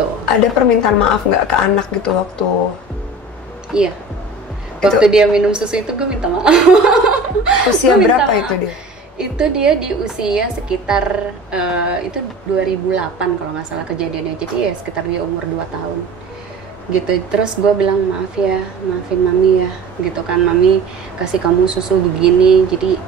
gitu. Ada permintaan maaf nggak ke anak gitu waktu? Iya. Waktu dia minum susu itu gue minta maaf. Usia Gua minta berapa maaf. itu dia? Itu dia di usia sekitar itu 2008 kalau nggak salah kejadiannya. Jadi ya sekitar dia umur 2 tahun gitu. Terus gue bilang maaf ya, maafin mami ya gitu kan, mami kasih kamu susu begini, jadi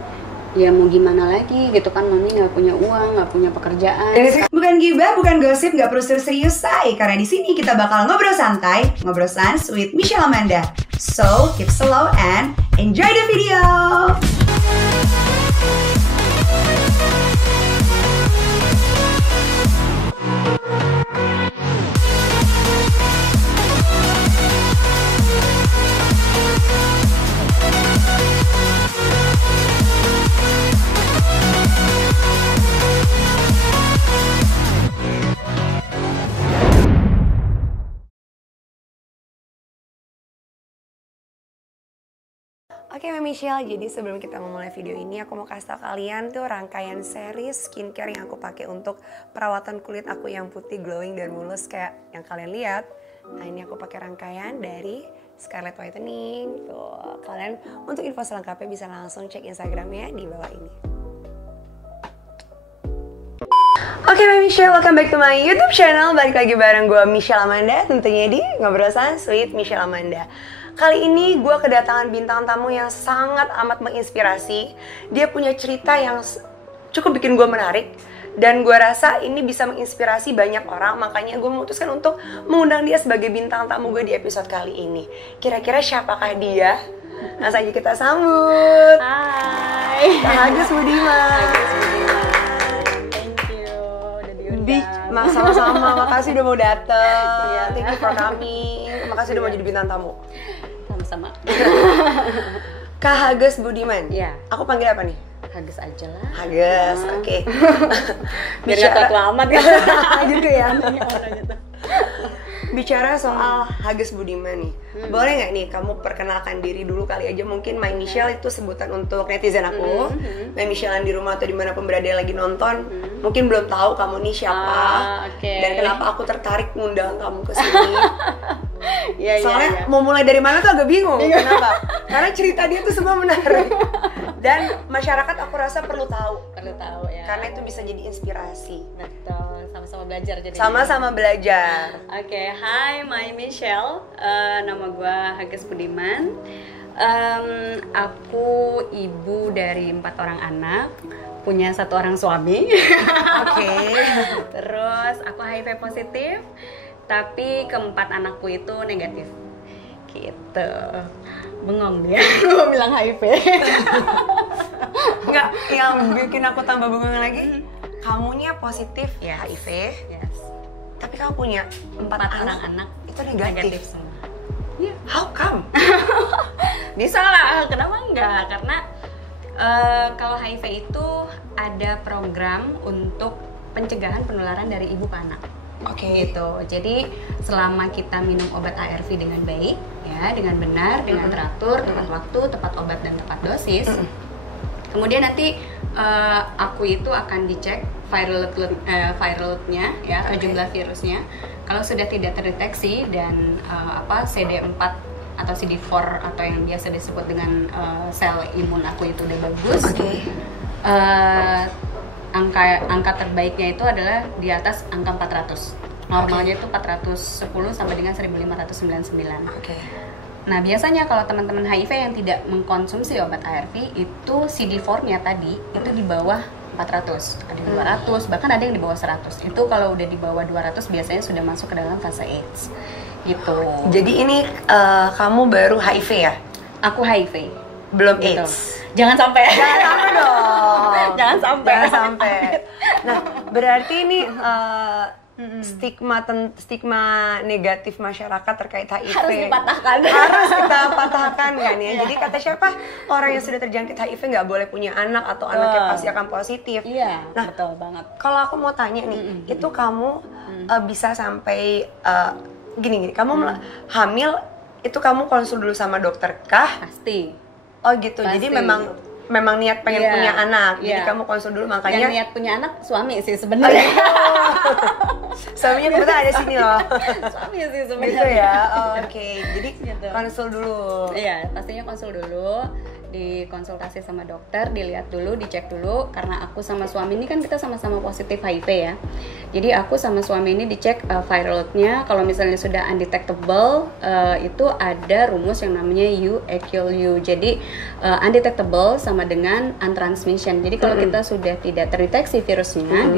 ya mau gimana lagi gitu kan, mami nggak punya uang, nggak punya pekerjaan. Bukan gibah, bukan gosip, nggak perlu serius, say. Karena di sini kita bakal ngobrol santai, ngobrol sans with Michelle Amanda. So, keep slow and enjoy the video. Oke Mbak Michelle, jadi sebelum kita memulai video ini aku mau kasih tau kalian tuh rangkaian series skincare yang aku pakai untuk perawatan kulit aku yang putih, glowing, dan mulus kayak yang kalian lihat. Nah ini aku pakai rangkaian dari Scarlett Whitening. Tuh, kalian untuk info selengkapnya bisa langsung cek Instagramnya di bawah ini. Oke Mbak Michelle, welcome back to my YouTube channel. Balik lagi bareng gue Michelle Amanda, tentunya di Ngobrol Sans with Michelle Amanda. Kali ini gue kedatangan bintang tamu yang sangat amat menginspirasi. Dia punya cerita yang cukup bikin gue menarik, dan gue rasa ini bisa menginspirasi banyak orang. Makanya gue memutuskan untuk mengundang dia sebagai bintang tamu gue di episode kali ini. Kira-kira siapakah dia? Langsung aja kita sambut. Hai. Kak Agus Budiman. Thank you udah diundang. Sama-sama, makasih udah mau dateng. Iya. Thank you for coming. Makasih udah mau jadi bintang tamu. Sama-sama. Kak Hages Budiman. Iya. Aku panggil apa nih? Hages aja lah. Hages, oke. Biar gak tua-tua amat kan. Gitu ya. Orang itu. Bicara soal Hages Budiman nih, boleh nggak nih kamu perkenalkan diri dulu kali aja, mungkin My Michelle itu sebutan untuk netizen aku. My Michelle yang di rumah atau dimanapun berada lagi nonton, mungkin belum tahu kamu nih siapa, dan kenapa aku tertarik ngundang kamu ke sini. Soalnya mau mulai dari mana tuh agak bingung. Kenapa? Karena cerita dia tuh semua menarik, dan masyarakat aku rasa perlu tahu ya. karena itu bisa jadi inspirasi. Betul, sama-sama belajar jadi. Sama-sama belajar. Oke, hai, my Michelle. Nama gue Hages Budiman. Aku ibu dari 4 orang anak, punya 1 orang suami. Oke. Terus aku HIV positif, tapi keempat anakku itu negatif. Gitu. Bengong dia, gue bilang HIV. Enggak, yang bikin aku tambah bengong lagi, kamunya positif ya HIV, Yes. tapi kamu punya 4 anak itu negatif. semua. How come? Bisa lah, kenapa enggak? Karena kalau HIV itu ada program untuk pencegahan penularan dari ibu ke anak. Oke. Gitu. Jadi selama kita minum obat ARV dengan baik, ya, dengan benar, dengan teratur, tepat waktu, tepat obat dan tepat dosis. Kemudian nanti aku itu akan dicek viral load-nya, ya, jumlah virusnya. Kalau sudah tidak terdeteksi dan CD4 atau CD4 atau yang biasa disebut dengan sel imun aku itu udah bagus. Angka terbaiknya itu adalah di atas angka 400. Normalnya itu 410 sampai dengan 1599. Oke. Nah, biasanya kalau teman-teman HIV yang tidak mengkonsumsi obat ARV itu CD4-nya tadi itu di bawah 400, ada 200, bahkan ada yang di bawah 100. Itu kalau udah di bawah 200 biasanya sudah masuk ke dalam fase AIDS. Gitu. Jadi ini kamu baru HIV ya? Aku HIV. Belum Gitu. AIDS? Jangan sampai. Jangan sampai dong. Jangan sampai. Jangan sampai. Nah, berarti ini stigma negatif masyarakat terkait HIV Harus dipatahkan. Harus kita patahkan kan ya. Jadi kata siapa, orang yang sudah terjangkit HIV nggak boleh punya anak atau anaknya pasti akan positif. Iya, nah, betul banget. Kalau aku mau tanya nih, itu kamu bisa sampai gini, kamu hamil itu kamu konsul dulu sama dokter kah? Pasti. Oh gitu. Pasti. Jadi memang niat pengen punya anak. Jadi kamu konsul dulu, makanya yang niat punya anak suami sih sebenarnya. Suaminya kebetulan ada sini loh. Suami sih sebenarnya. Gitu ya. Oke. Jadi Gitu. konsul dulu. Iya, pastinya konsul dulu, dikonsultasi sama dokter, dilihat dulu, dicek dulu. Karena aku sama suami ini kan kita sama-sama positif HIV ya. Jadi aku sama suami ini dicek viral load-nya. Kalau misalnya sudah undetectable, itu ada rumus yang namanya U-AQL-U. Jadi undetectable sama dengan untransmission. Jadi kalau kita sudah tidak terdeteksi virusnya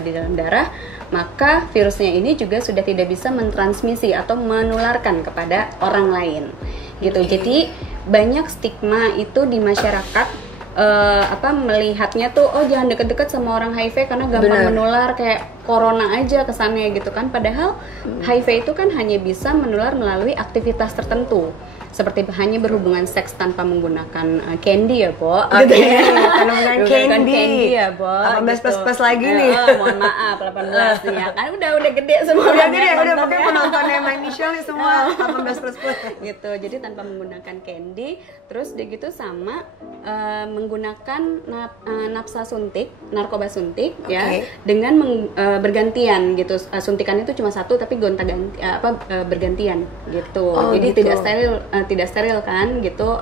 di dalam darah, maka virusnya ini juga sudah tidak bisa mentransmisi atau menularkan kepada orang lain. Gitu. Jadi banyak stigma itu di masyarakat, melihatnya tuh jangan deket-deket sama orang HIV karena gampang menular, kayak corona aja kesannya gitu kan. Padahal HIV itu kan hanya bisa menular melalui aktivitas tertentu, seperti hanya berhubungan seks tanpa menggunakan candy ya, Bo. Oke, karena bukan candy ya, Bo. 18 plus lagi nih. Mohon maaf, 18 nih ya. Kan udah gede semua. Udah gede, udah pokoknya penontonnya My Michelle nih semua 18 plus. Gitu. Jadi tanpa menggunakan candy, terus dia gitu sama menggunakan napsa suntik, narkoba suntik ya, dengan bergantian gitu. Suntikan itu cuma satu tapi bergantian gitu. Jadi gitu. tidak steril kan gitu,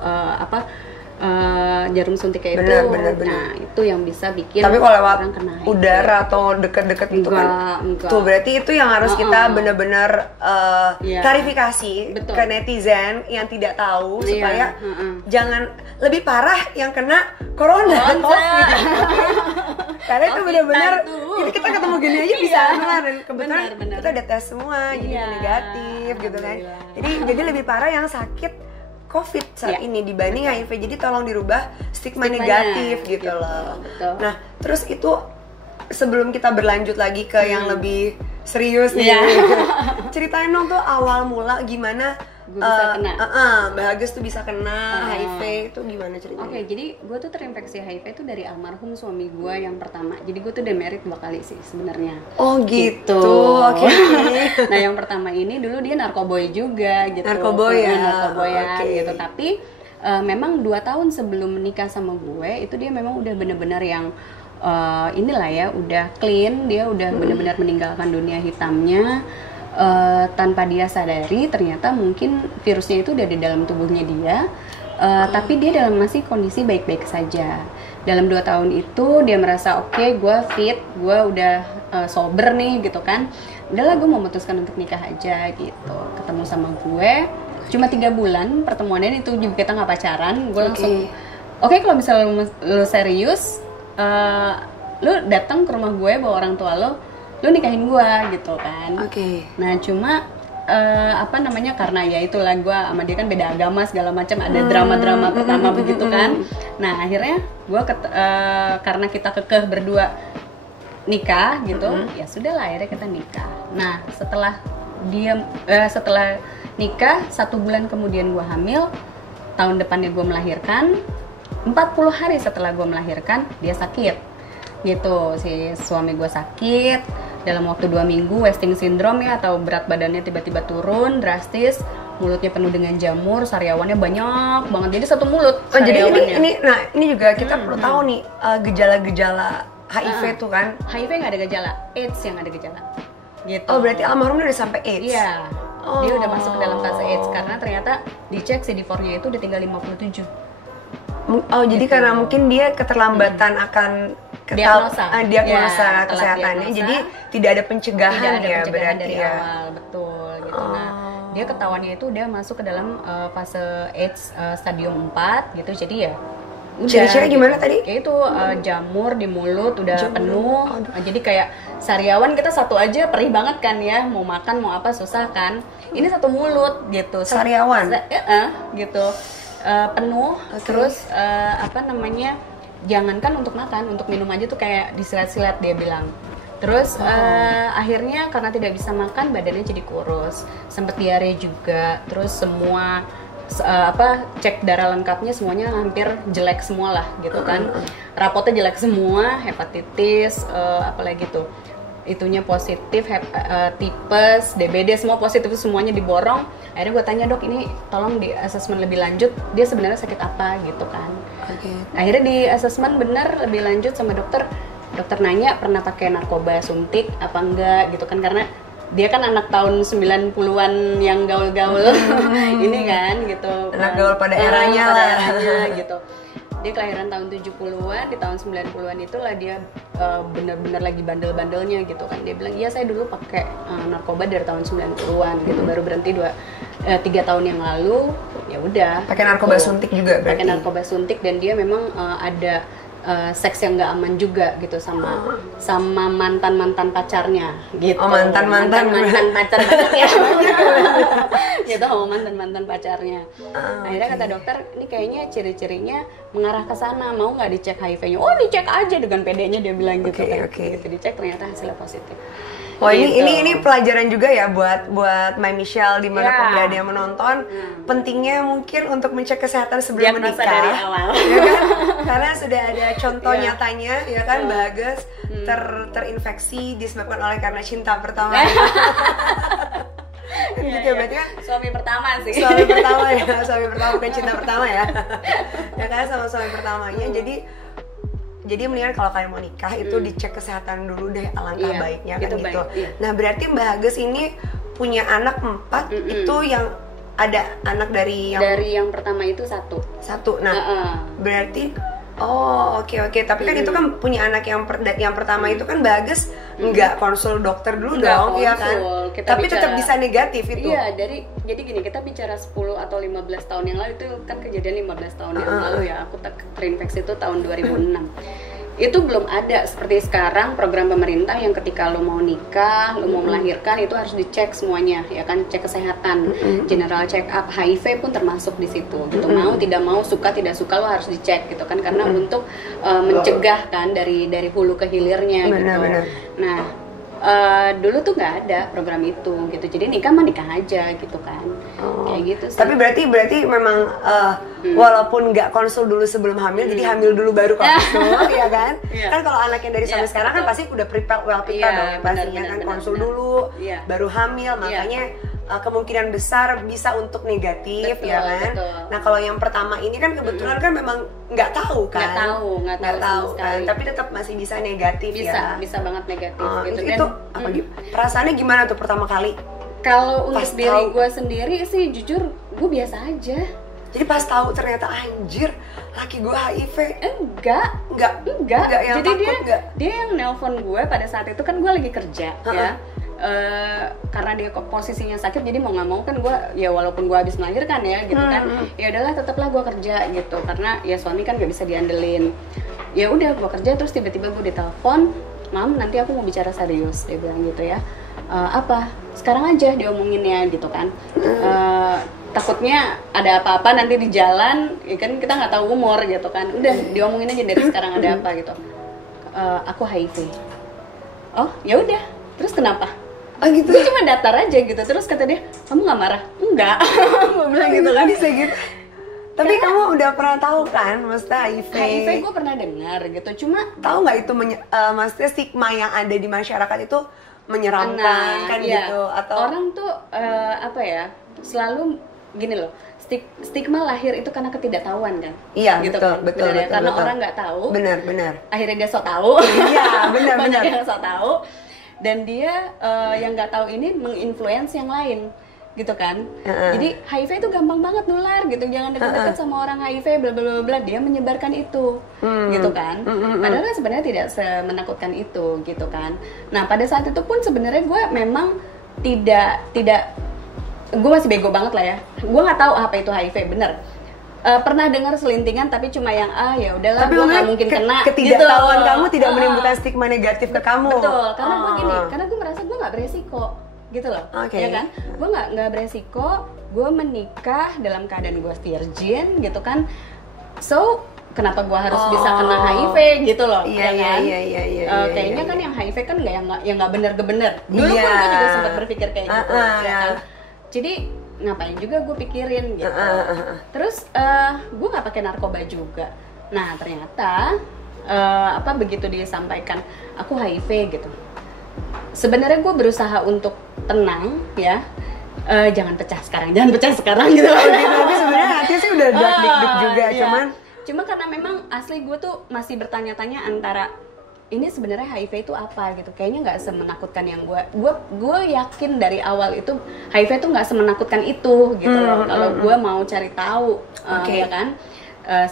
jarum suntiknya itu. Benar. Nah, itu yang bisa bikin tapi kalau lewat orang kena HIV. udara atau deket-deket gitu kan, tuh berarti itu yang harus kita benar-benar klarifikasi ke netizen yang tidak tahu, supaya jangan lebih parah yang kena corona, COVID. Karena itu benar-benar ini kita ketemu gini aja bisa nular, dan kebetulan kita udah tes semua jadi negatif gitu kan. Jadi lebih parah yang sakit COVID saat ini dibanding HIV. Jadi tolong dirubah stigma negatif gitu loh. Nah, terus itu sebelum kita berlanjut lagi ke yang lebih serius nih, ceritain dong tuh awal mula gimana gue bisa kena. Bagus tuh bisa kena HIV itu gimana ceritanya? Oke, jadi gue tuh terinfeksi HIV itu dari almarhum suami gue yang pertama. Jadi gue tuh demerit 2 kali sih sebenarnya. Oh gitu. Oke. Nah yang pertama ini dulu dia narkoboy juga gitu. Narkoboy gitu. Tapi memang 2 tahun sebelum menikah sama gue itu dia memang udah benar-benar yang inilah ya, udah clean, dia udah benar-benar meninggalkan dunia hitamnya. Tanpa dia sadari ternyata mungkin virusnya itu udah di dalam tubuhnya dia, tapi dia dalam masih kondisi baik-baik saja. Dalam 2 tahun itu dia merasa oke, gue fit, gue udah sober nih gitu kan. Udahlah gue memutuskan untuk nikah aja gitu. Ketemu sama gue cuma 3 bulan pertemuannya, itu juga kita nggak pacaran. Gue langsung oke, kalau misalnya lu serius, lu datang ke rumah gue bawa orang tua lu nikahin gue gitu kan. Nah cuma karena ya itulah gue sama dia kan beda agama segala macam, ada drama-drama pertama begitu kan. Nah akhirnya gue karena kita kekeh berdua nikah gitu, ya sudah lah akhirnya kita nikah. Nah setelah nikah 1 bulan kemudian gue hamil, tahun depannya gue melahirkan. 40 hari setelah gue melahirkan dia sakit gitu, si suami gue sakit dalam waktu 2 minggu, wasting syndrome ya, atau berat badannya tiba-tiba turun drastis, mulutnya penuh dengan jamur, sariawannya banyak banget, jadi satu mulut sariawannya. Jadi ini juga kita perlu tahu nih gejala-gejala HIV tuh kan. HIV nggak ada gejala, AIDS yang ada gejala gitu. Oh berarti almarhum udah sampai AIDS? Iya, dia udah masuk ke dalam fase AIDS karena ternyata dicek CD4-nya itu udah tinggal 57. Oh jadi karena mungkin dia keterlambatan akan diagnosa kesehatannya, jadi tidak ada pencegahan berarti dari ya. awal, betul gitu. Nah dia ketahuannya itu udah masuk ke dalam fase AIDS stadium 4 gitu, jadi ya ciri-cirinya gimana tadi? Kayak itu jamur di mulut udah penuh. Jadi kayak sariawan kita satu aja perih banget kan ya, mau makan mau apa susah kan. Ini satu mulut gitu. Sariawan? Gitu. Penuh. Terus jangankan untuk makan, untuk minum aja tuh kayak disilat-silat dia bilang. Terus akhirnya karena tidak bisa makan, badannya jadi kurus, sempet diare juga. Terus semua cek darah lengkapnya semuanya hampir jelek semua lah gitu kan. Rapotnya jelek semua, hepatitis, apalagi tuh itunya positif, tipes, DBD semua positif, semuanya diborong. Akhirnya gue tanya, dok ini tolong di asesmen lebih lanjut, dia sebenarnya sakit apa gitu kan. Akhirnya di asesmen benar lebih lanjut sama dokter, dokter nanya pernah pakai narkoba suntik apa enggak gitu kan, karena dia kan anak tahun 90-an yang gaul-gaul ini kan gitu. Anak gaul pada eranya lah. Gitu. Dia kelahiran tahun 70-an, di tahun 90-an itulah dia benar-benar lagi bandel-bandelnya gitu kan. Dia bilang, "Iya, saya dulu pakai narkoba dari tahun 90-an gitu, baru berhenti 3 tahun yang lalu." Ya udah. Pakai narkoba suntik juga berarti. Pakai narkoba suntik, dan dia memang ada seks yang nggak aman juga gitu sama mantan pacarnya gitu. Mantan pacar banget ya. Gitu, sama mantan pacarnya. Akhirnya kata dokter, ini kayaknya ciri-cirinya mengarah ke sana, mau nggak dicek HIV-nya? Oh, dicek aja, dengan pedenya dia bilang gitu kan. Gitu, dicek ternyata hasilnya positif. Wah, gitu. ini pelajaran juga ya buat My Michelle dimanapun berada yang menonton. Pentingnya mungkin untuk mencek kesehatan sebelum menikah dari awal. Ya kan? Karena sudah ada contoh nyatanya ya kan, Bagas terinfeksi disebabkan oleh karena cinta pertama. Gitu berarti kan suami pertama sih. Suami pertama bukan cinta pertama ya. Ya kan, sama suami pertamanya. Jadi mendingan kalau kalian mau nikah itu dicek kesehatan dulu deh, alangkah baiknya kan gitu. Nah, berarti Mbak Agus ini punya anak 4, itu yang ada anak dari yang pertama itu satu. Nah, berarti oke. Tapi kan itu kan punya anak yang pertama itu kan Mbak Agus nggak konsul dokter dulu dong, ya kan? Tapi tetap bisa negatif itu. Iya, jadi gini, kita bicara 10 atau 15 tahun yang lalu, itu kan kejadian 15 tahun yang lalu ya. Aku terinfeksi itu tahun 2006. Itu belum ada seperti sekarang program pemerintah yang ketika lo mau nikah, lo mau melahirkan, itu harus dicek semuanya, ya kan, cek kesehatan, general check up, HIV pun termasuk di situ. Gitu, mau tidak mau, suka tidak suka, lo harus dicek gitu kan, karena untuk mencegah kan dari hulu ke hilirnya gitu. Nah, dulu tuh nggak ada program itu gitu, jadi nikah mah nikah aja gitu kan, kayak gitu sih. Tapi berarti memang walaupun nggak konsul dulu sebelum hamil, jadi hamil dulu baru konsul, ya kan? Kan kalau anak yang dari suami sekarang kan pasti udah well prepared dong, pastinya kan konsul dulu, baru hamil, makanya kemungkinan besar bisa untuk negatif, ya kan? Nah, kalau yang pertama ini kan kebetulan kan memang nggak tahu kan? Nggak tahu kan? Tapi tetap masih bisa negatif ya? Bisa banget negatif. Gitu. Itu apa? Perasaannya gimana tuh pertama kali? Kalau untuk diri gue sendiri sih, jujur gue biasa aja. Jadi pas tahu ternyata anjir laki gue HIV. Enggak. Yang jadi takut, dia yang nelpon gue pada saat itu kan gue lagi kerja ya. Karena dia posisinya sakit, jadi mau nggak mau kan gue, ya walaupun gue habis melahirkan ya gitu kan, ya udahlah tetaplah gue kerja gitu, karena ya suami kan nggak bisa diandelin. Ya udah gue kerja, terus tiba-tiba gue ditelepon, "Mam, nanti aku mau bicara serius," dia bilang gitu ya. Apa? Sekarang aja diomonginnya gitu kan. Takutnya ada apa-apa nanti di jalan, ya kan kita nggak tahu umur gitu kan. Udah diomongin aja dari sekarang ada apa gitu. Aku HIV. Oh, ya udah. Terus kenapa? Gitu. Gue cuma datar aja gitu. Terus kata dia, "Kamu nggak marah?" "Enggak." Gue bilang gitu kan. Bisa gitu. Tapi kamu udah pernah tahu kan, maksudnya HIV? HIV gue pernah dengar gitu. Cuma tahu nggak itu maksudnya stigma yang ada di masyarakat itu menyeramkan kan gitu? Atau orang tuh apa ya? Selalu gini loh, stigma lahir itu karena ketidaktahuan kan? Iya, gitu betul, kan? betul. Karena orang nggak tahu. Benar. Akhirnya dia sok tahu. Iya, benar. Banyak yang sok tahu. Dan dia yang nggak tahu ini menginfluence yang lain, gitu kan? Jadi HIV itu gampang banget nular gitu, jangan dekat-dekat sama orang HIV, bla bla bla. Dia menyebarkan itu, gitu kan? Padahal kan sebenarnya tidak semenakutkan itu, gitu kan? Nah, pada saat itu pun sebenarnya gue memang tidak gue masih bego banget lah ya. Gue nggak tahu apa itu HIV, bener. Pernah dengar selintingan, tapi cuma yang ya udahlah, gue nggak mungkin kena. Ketidaktahuan gitu. Kamu tidak menimbulkan stigma negatif ke kamu. Betul, karena gue gini, karena gue merasa gue nggak beresiko, gitu loh, ya kan? Gue nggak beresiko, gue menikah dalam keadaan gue virgin, gitu kan? So kenapa gue harus bisa kena HIV gitu loh, ya kan? Kayaknya kan yang HIV kan nggak bener-bener. Dulu pun gue juga sempat berpikir kayak gitu, ya kan? Jadi ngapain juga gue pikirin gitu. Terus gue nggak pakai narkoba juga. Nah ternyata begitu dia sampaikan aku HIV gitu, sebenarnya gue berusaha untuk tenang ya. Jangan pecah sekarang gitu. Tapi sebenarnya hati sih udah dik-dik juga, cuma karena memang asli gue tuh masih bertanya-tanya antara ini sebenarnya HIV itu apa gitu. Kayaknya nggak semenakutkan yang gue yakin dari awal itu HIV itu nggak semenakutkan itu gitu loh. Kalau gue mau cari tahu, ya kan,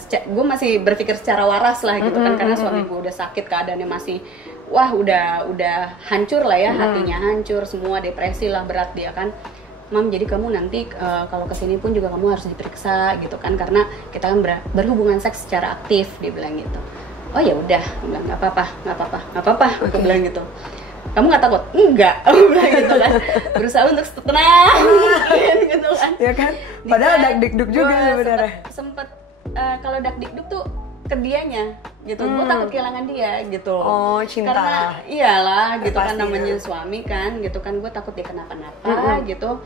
gue masih berpikir secara waras lah gitu kan, karena suami gue udah sakit, keadaannya masih wah udah hancur lah ya, hatinya hancur semua, depresi lah, berat dia kan. Mam, jadi kamu nanti kalau kesini pun juga kamu harus diperiksa gitu kan, karena kita kan berhubungan seks secara aktif, dia bilang gitu. Oh ya udah, aku bilang nggak apa-apa, aku bilang gitu. Kamu nggak takut? Enggak, aku bilang gitu kan. Berusaha untuk tenang, gitu kan. Ya kan, padahal dak-dikduk juga sebenarnya. Sempet kalau dak-dikduk tuh ke dianya gitu, gue takut kehilangan dia gitu. Oh, cinta. Karena iyalah gitu Pasti, kan, namanya suami kan gitu kan, gue takut dia kenapa-napa gitu.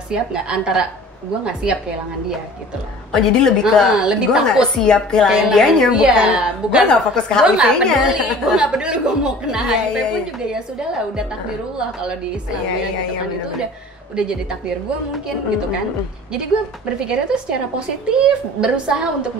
Siap nggak, antara gue nggak siap kehilangan dia gitu loh. Oh, jadi lebih ke lebih gue nggak takut siap kehilangan dianya, bukan gue nggak fokus ke HIV-nya. Gue nggak peduli gue mau kena HIV pun iya. juga ya sudahlah, udah takdirullah kalau di Islam gitu kan, itu udah jadi takdir gue mungkin gitu kan. Jadi gue berpikirnya tuh secara positif, berusaha untuk,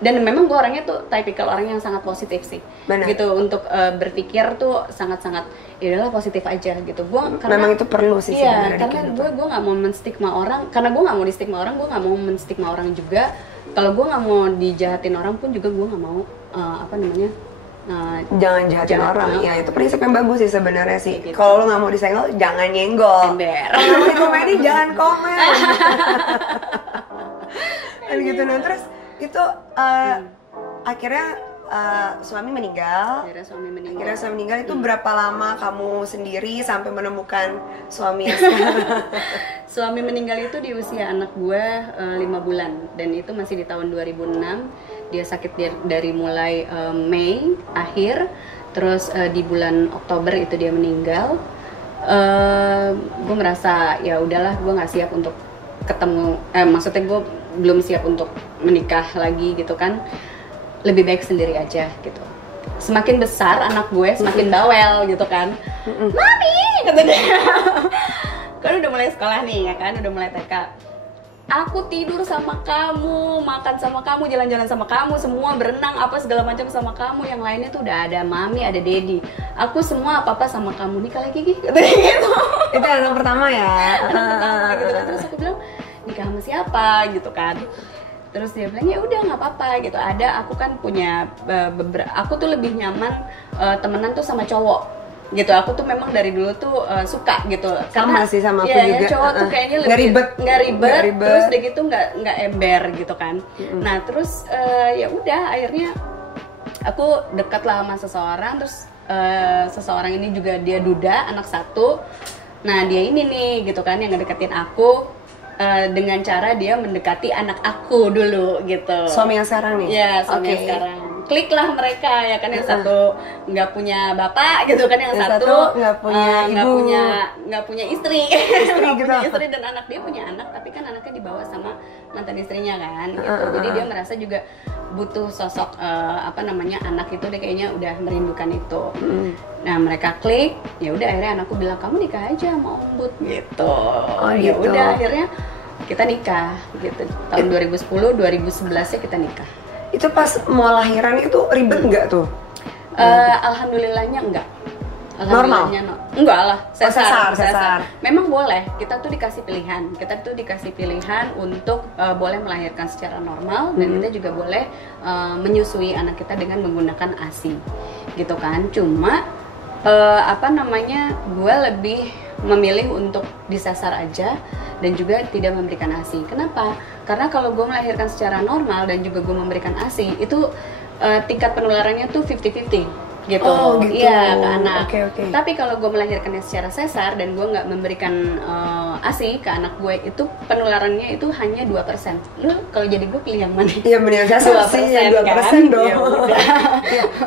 dan memang gue orangnya tuh tipikal orang yang sangat positif sih. Benar. Gitu, untuk berpikir tuh sangat-sangat ya udahlah positif aja gitu. Karena memang itu perlu sih sebenarnya. Karena gue nggak mau menstigma orang, karena gue nggak mau distigma orang, gue nggak mau menstigma orang juga. Kalau gue nggak mau dijahatin orang pun juga gue nggak mau jangan jahatin orang. Ya itu prinsip yang bagus sih sebenarnya sih. Gitu. Kalau lo nggak mau disenggol, jangan nyenggol. Kalau mau dikomenin, jangan komen. Dan gitu. Nah terus itu akhirnya suami meninggal. Akhirnya suami meninggal itu berapa lama kamu sendiri sampai menemukan suami yang sekarang? Suami meninggal itu di usia anak gue 5 bulan, dan itu masih di tahun 2006. Dia sakit dari mulai Mei akhir, terus di bulan Oktober itu dia meninggal. Gue merasa ya udahlah, gue nggak siap untuk ketemu, maksudnya gue belum siap untuk menikah lagi gitu kan. Lebih baik sendiri aja gitu. Semakin besar anak gue semakin bawel gitu kan. Mami, kata dia. Kan udah mulai sekolah nih ya kan, udah mulai TK. Aku tidur sama kamu, makan sama kamu, jalan-jalan sama kamu, semua berenang apa segala macam sama kamu. Yang lainnya tuh udah ada mami, ada daddy. Aku semua apa-apa sama kamu, nikah lagi gitu. Itu anak pertama ya. Anak pertama gitu kan. Terus aku bilang, nikah sama siapa gitu kan. Terus dia bilang ya udah nggak apa-apa gitu. Aku kan punya aku tuh lebih nyaman temenan tuh sama cowok gitu. Aku tuh memang dari dulu tuh suka gitu. Sama sih sama aku juga. Cowok tuh kayaknya lebih nggak ribet. Terus udah gitu nggak ember gitu kan. Nah terus ya udah akhirnya aku dekat lah sama seseorang. Terus seseorang ini juga dia duda, anak 1. Nah dia ini nih gitu kan yang ngedeketin aku. Dengan cara dia mendekati anak aku dulu gitu. Suami yang sekarang nih? Ya, suami yang sekarang. Klik lah mereka ya kan, yang satu nggak punya bapak gitu kan, yang satu nggak punya ibu, nggak punya istri gitu. Punya istri, dan anak dia punya anak, tapi kan anaknya dibawa sama mantan istrinya kan gitu. Jadi dia merasa juga butuh sosok anak itu, dia kayaknya udah merindukan itu. Nah mereka klik, ya udah akhirnya anakku bilang kamu nikah aja sama Om Bud gitu. Ya udah akhirnya kita nikah gitu. Tahun 2010, 2011 kita nikah. Itu pas mau lahiran itu ribet nggak tuh? Alhamdulillahnya enggak. Normal? Enggak lah, sesar. Memang boleh, kita tuh dikasih pilihan untuk boleh melahirkan secara normal, dan kita juga boleh menyusui anak kita dengan menggunakan ASI gitu kan. Cuma gue lebih memilih untuk disasar aja dan juga tidak memberikan ASI. Kenapa? Karena kalau gue melahirkan secara normal dan juga gue memberikan ASI, itu tingkat penularannya tuh 50-50 gitu. Oh gitu. Iya, ke anak. Okay. Tapi kalau gue melahirkannya secara sesar dan gue nggak memberikan ASI ke anak gue, itu penularannya itu hanya 2%. Lu kalau jadi gue pilih yang mana? Iya benar, sesar sih 2% kan? Dong. Ya udah.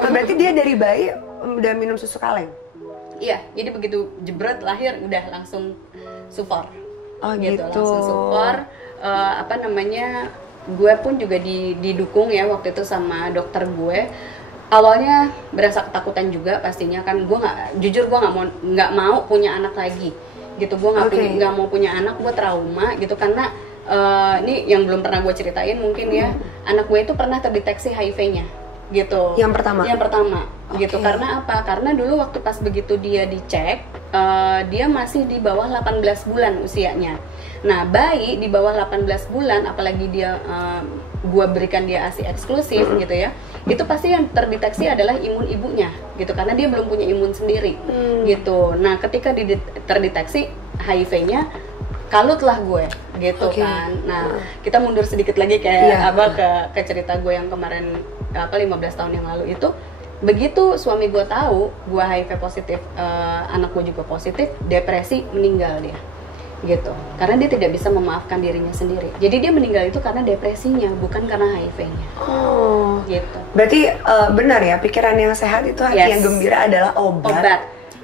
Berarti dia dari bayi udah minum susu kaleng? Iya, jadi begitu jebret lahir udah langsung sufor. Oh gitu. Langsung sufor. Gue pun juga didukung ya waktu itu sama dokter gue. Awalnya berasa ketakutan juga pastinya kan. Gue gue nggak mau punya anak lagi gitu. Gue nggak mau punya anak, gue trauma gitu karena ini yang belum pernah gue ceritain mungkin ya. Anak gue itu pernah terdeteksi HIV-nya gitu. Yang pertama? Yang pertama, gitu. Oke. Karena apa? Karena dulu waktu pas begitu dia dicek, dia masih di bawah 18 bulan usianya. Nah, bayi di bawah 18 bulan, apalagi dia gua berikan dia ASI eksklusif gitu ya, itu pasti yang terdeteksi adalah imun ibunya gitu, karena dia belum punya imun sendiri gitu. Nah, ketika terdeteksi HIV-nya, kalutlah gue gitu Oke. kan. Nah, kita mundur sedikit lagi kayak Iya. ke cerita gue yang kemarin 15 tahun yang lalu itu. Begitu suami gue tahu gue HIV positif, anak gue juga positif, depresi, meninggal dia gitu, karena dia tidak bisa memaafkan dirinya sendiri. Jadi dia meninggal itu karena depresinya, bukan karena HIV-nya Oh. gitu. Berarti benar ya, pikiran yang sehat itu hati Yes. yang gembira adalah obat. Obat.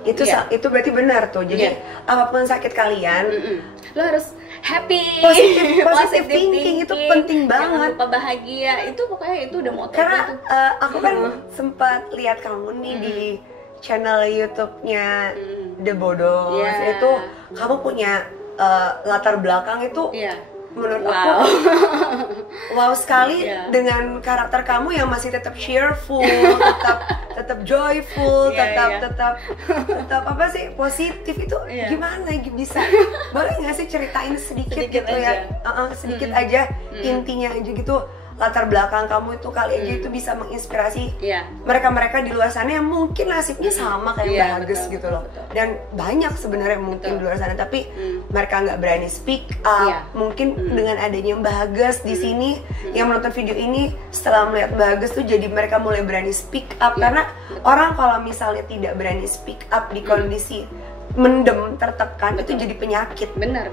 Itu Iya. itu berarti benar tuh. Jadi Iya. apapun sakit kalian, Lo harus happy, Positive thinking itu penting Jangan banget. lupa bahagia. Itu pokoknya itu udah moto karena gitu. aku kan sempat lihat kamu nih di channel YouTube-nya The Bodos. Iya. Itu kamu punya latar belakang itu Iya. menurut Wow. aku wow sekali Iya. dengan karakter kamu yang masih tetap cheerful, tetap joyful, Iya, iya. tetap apa sih, positif itu. Iya. Gimana bisa? Boleh nggak sih ceritain sedikit Sedikit gitu aja. ya? Sedikit aja intinya aja gitu, latar belakang kamu itu kali aja itu bisa menginspirasi Iya. mereka-mereka di luar sana yang mungkin nasibnya sama kayak Iya, Bagus betul, gitu loh. betul. Dan banyak sebenarnya mungkin Betul. di luar sana, tapi mereka nggak berani speak up. Iya. Mungkin dengan adanya Bagus di sini yang menonton video ini, setelah melihat Bagus tuh jadi mereka mulai berani speak up. Iya, Karena orang kalau misalnya tidak berani speak up di kondisi mendem, tertekan, itu jadi penyakit. Benar.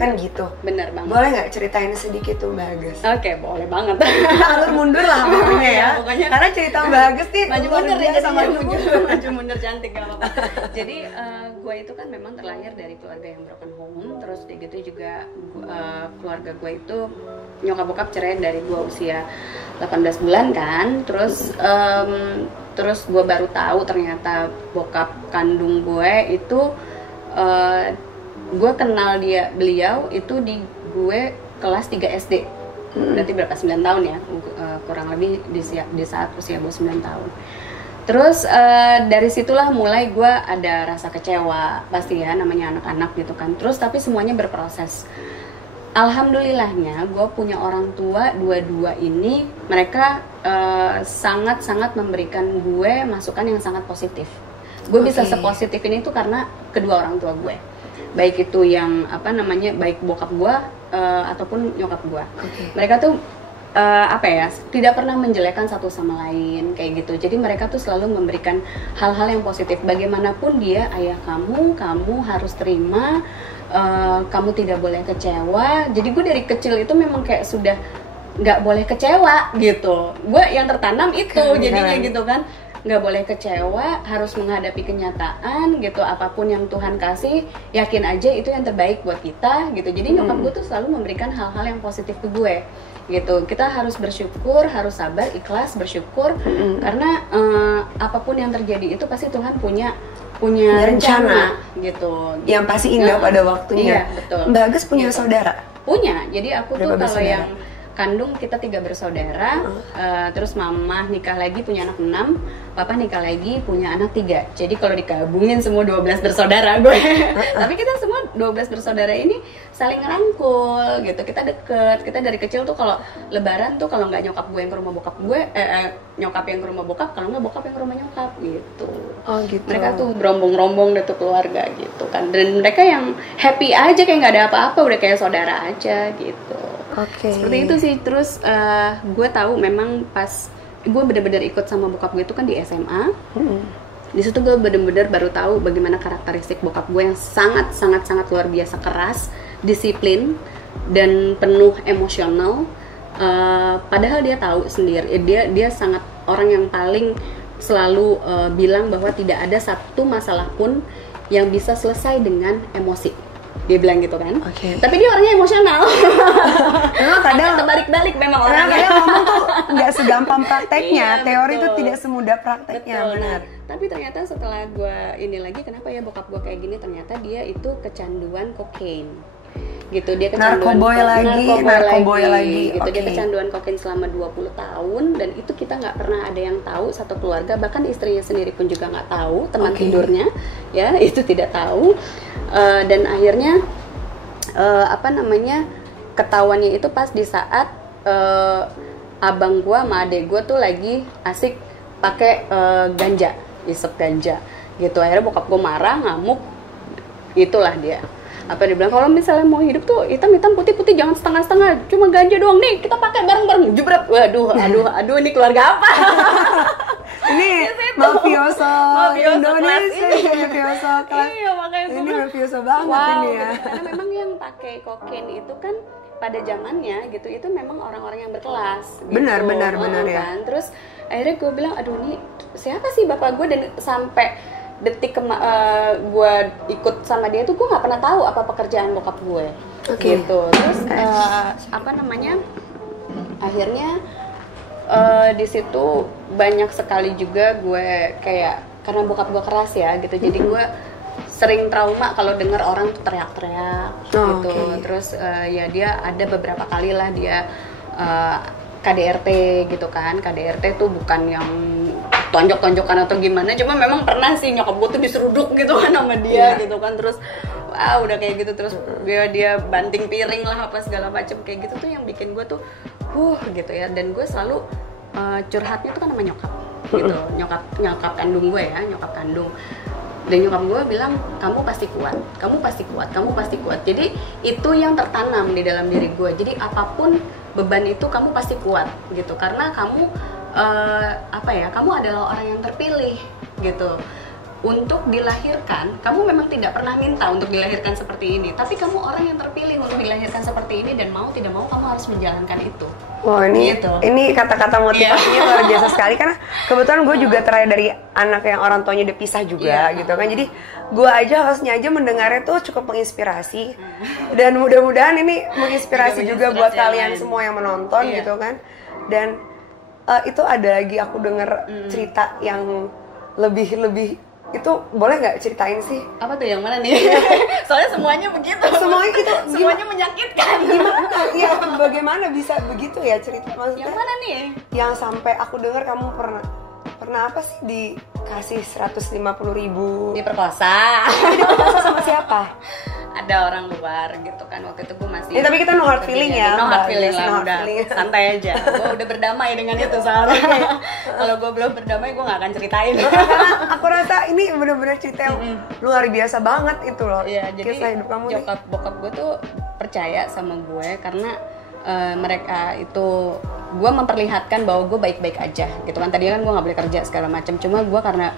Kan gitu. Benar banget. Boleh nggak ceritain sedikit tuh Bagus? Oke, boleh banget. Kita alur mundur lah pokoknya ya. Iya, pokoknya. Karena cerita Bagus nih Maju luar mundur ya, biasa, jadi maju mundur. maju mundur cantik gak apa-apa. Jadi gue itu kan memang terlahir dari keluarga yang broken home, terus kayak gitu juga keluarga gue itu nyokap bokap cerai dari gue usia 18 bulan kan, terus gue baru tahu ternyata bokap kandung gue itu gue kenal beliau itu di gue kelas 3 SD. Berarti berapa, 9 tahun ya, kurang lebih di saat usia gue 9 tahun. Terus dari situlah mulai gue ada rasa kecewa, pasti ya, namanya anak-anak gitu kan. Terus tapi semuanya berproses. Alhamdulillahnya gue punya orang tua dua-dua ini, mereka sangat-sangat memberikan gue masukan yang sangat positif. Gue bisa sepositif ini tuh karena kedua orang tua gue, baik itu yang baik bokap gue ataupun nyokap gue. Mereka tuh tidak pernah menjelekkan satu sama lain kayak gitu. Jadi mereka tuh selalu memberikan hal-hal yang positif. Bagaimanapun dia ayah kamu harus terima, kamu tidak boleh kecewa. Jadi gue dari kecil itu memang kayak sudah nggak boleh kecewa gitu. Gue yang tertanam itu jadinya gitu kan, nggak boleh kecewa, harus menghadapi kenyataan gitu. Apapun yang Tuhan kasih, yakin aja itu yang terbaik buat kita gitu. Jadi nyokap gue tuh selalu memberikan hal-hal yang positif ke gue gitu. Kita harus bersyukur, harus sabar, ikhlas, bersyukur karena apapun yang terjadi itu pasti Tuhan punya rencana gitu. Yang pasti indah pada waktunya. Iya, betul. Bagus punya saudara? Punya. Jadi aku Berapa tuh kalau bersaudara? yang kandung kita 3 bersaudara, terus mama nikah lagi punya anak 6, papa nikah lagi punya anak 3. Jadi kalau digabungin semua 12 bersaudara gue. Tapi kita semua 12 bersaudara ini saling ngerangkul gitu. Kita deket. Kita dari kecil tuh kalau lebaran tuh kalau nggak nyokap gue yang ke rumah bokap gue, nyokap yang ke rumah bokap, kalau nggak bokap yang ke rumah nyokap gitu. Oh gitu. Mereka tuh berombong-rombong deh tuh keluarga gitu kan. Dan mereka yang happy aja, kayak nggak ada apa-apa, udah kayak saudara aja gitu. Oke. Seperti itu sih. Terus gue tahu memang pas gue bener-bener ikut sama bokap gue itu kan di SMA. Di situ gue bener-bener baru tahu bagaimana karakteristik bokap gue yang sangat luar biasa keras, disiplin dan penuh emosional. Padahal dia tahu sendiri, dia sangat orang yang paling selalu bilang bahwa tidak ada satu masalah pun yang bisa selesai dengan emosi. Dia bilang gitu kan. Tapi dia orangnya emosional. Memang kadang terbalik-balik memang Karena orangnya. kadang ngomong tuh nggak segampang prakteknya, Iya, teori betul. itu tidak semudah prakteknya, Betul. benar. Nah, tapi ternyata setelah gue ini lagi, kenapa ya bokap gue kayak gini, ternyata dia itu kecanduan kokain. gitu. Dia kecanduan narkoboy lagi gitu. Dia kecanduan kokain selama 20 tahun dan itu kita nggak pernah ada yang tahu, satu keluarga, bahkan istrinya sendiri pun juga nggak tahu, teman tidurnya ya itu tidak tahu. Dan akhirnya ketahuannya itu pas di saat abang gua sama adek gua tuh lagi asik pakai ganja, isep ganja gitu. Akhirnya bokap gua marah, ngamuk, itulah dia dia bilang kalau misalnya mau hidup tuh hitam-hitam putih-putih, jangan setengah-setengah, cuma ganja doang nih, kita pakai bareng-bareng, jebret. Waduh ini keluarga apa? Ini mafioso Indonesia, mafioso kelas. Iya, makanya ini mafioso banget ini ya. Karena memang yang pakai kokain itu kan pada zamannya gitu, itu memang orang-orang yang berkelas gitu. Benar ya. Terus akhirnya gue bilang, aduh nih siapa sih bapak gue, dan sampai detik gue ikut sama dia tuh gue nggak pernah tahu apa pekerjaan bokap gue gitu. Terus akhirnya di situ banyak sekali juga gue kayak, karena bokap gue keras ya gitu, jadi gue sering trauma kalau dengar orang tuh teriak-teriak gitu. Terus ya dia ada beberapa kali lah dia KDRT gitu kan. KDRT tuh bukan yang tonjok-tonjokan atau gimana, cuma memang pernah sih nyokap gue tuh diseruduk gitu kan sama dia gitu kan. Terus udah kayak gitu, terus dia banting piring lah apa segala macem kayak gitu tuh yang bikin gue tuh gitu ya. Dan gue selalu curhatnya tuh kan sama nyokap gitu, nyokap kandung gue ya, nyokap kandung. Dan nyokap gue bilang, kamu pasti kuat. Jadi itu yang tertanam di dalam diri gue. Jadi apapun beban itu kamu pasti kuat gitu, karena kamu kamu adalah orang yang terpilih gitu untuk dilahirkan. Kamu memang tidak pernah minta untuk dilahirkan seperti ini, tapi kamu orang yang terpilih untuk dilahirkan seperti ini, dan mau tidak mau kamu harus menjalankan itu. Wah, ini kata-kata motivasinya luar biasa sekali, karena kebetulan gue juga terakhir dari anak yang orang tuanya udah pisah juga gitu kan. Jadi gue hostnya aja mendengarnya tuh cukup menginspirasi, dan mudah-mudahan ini menginspirasi juga buat kalian semua yang menonton gitu kan. Dan itu ada lagi aku denger cerita yang lebih itu, boleh nggak ceritain sih? Apa tuh, yang mana nih? Soalnya semuanya begitu. Semuanya menyakitkan. Gimana? Ya bagaimana bisa begitu ya cerita, maksudnya? Yang mana nih? Yang sampai aku dengar kamu pernah apa sih dikasih 150.000? Diperkosa. Diperkosa sama siapa? Ada orang luar gitu kan, waktu itu gue masih tapi kita no hard feeling ya. No hard feeling lah, udah santai aja. Gue udah berdamai dengan itu soalnya. Kalau gue belum berdamai gue gak akan ceritain. Karena aku rasa ini bener-bener cerita yang luar biasa banget itu loh. Iya, jadi kisah hidup kamu bokap gue tuh percaya sama gue karena mereka itu, gue memperlihatkan bahwa gue baik-baik aja gitu kan. Tadinya kan gue gak boleh kerja segala macam, cuma gue karena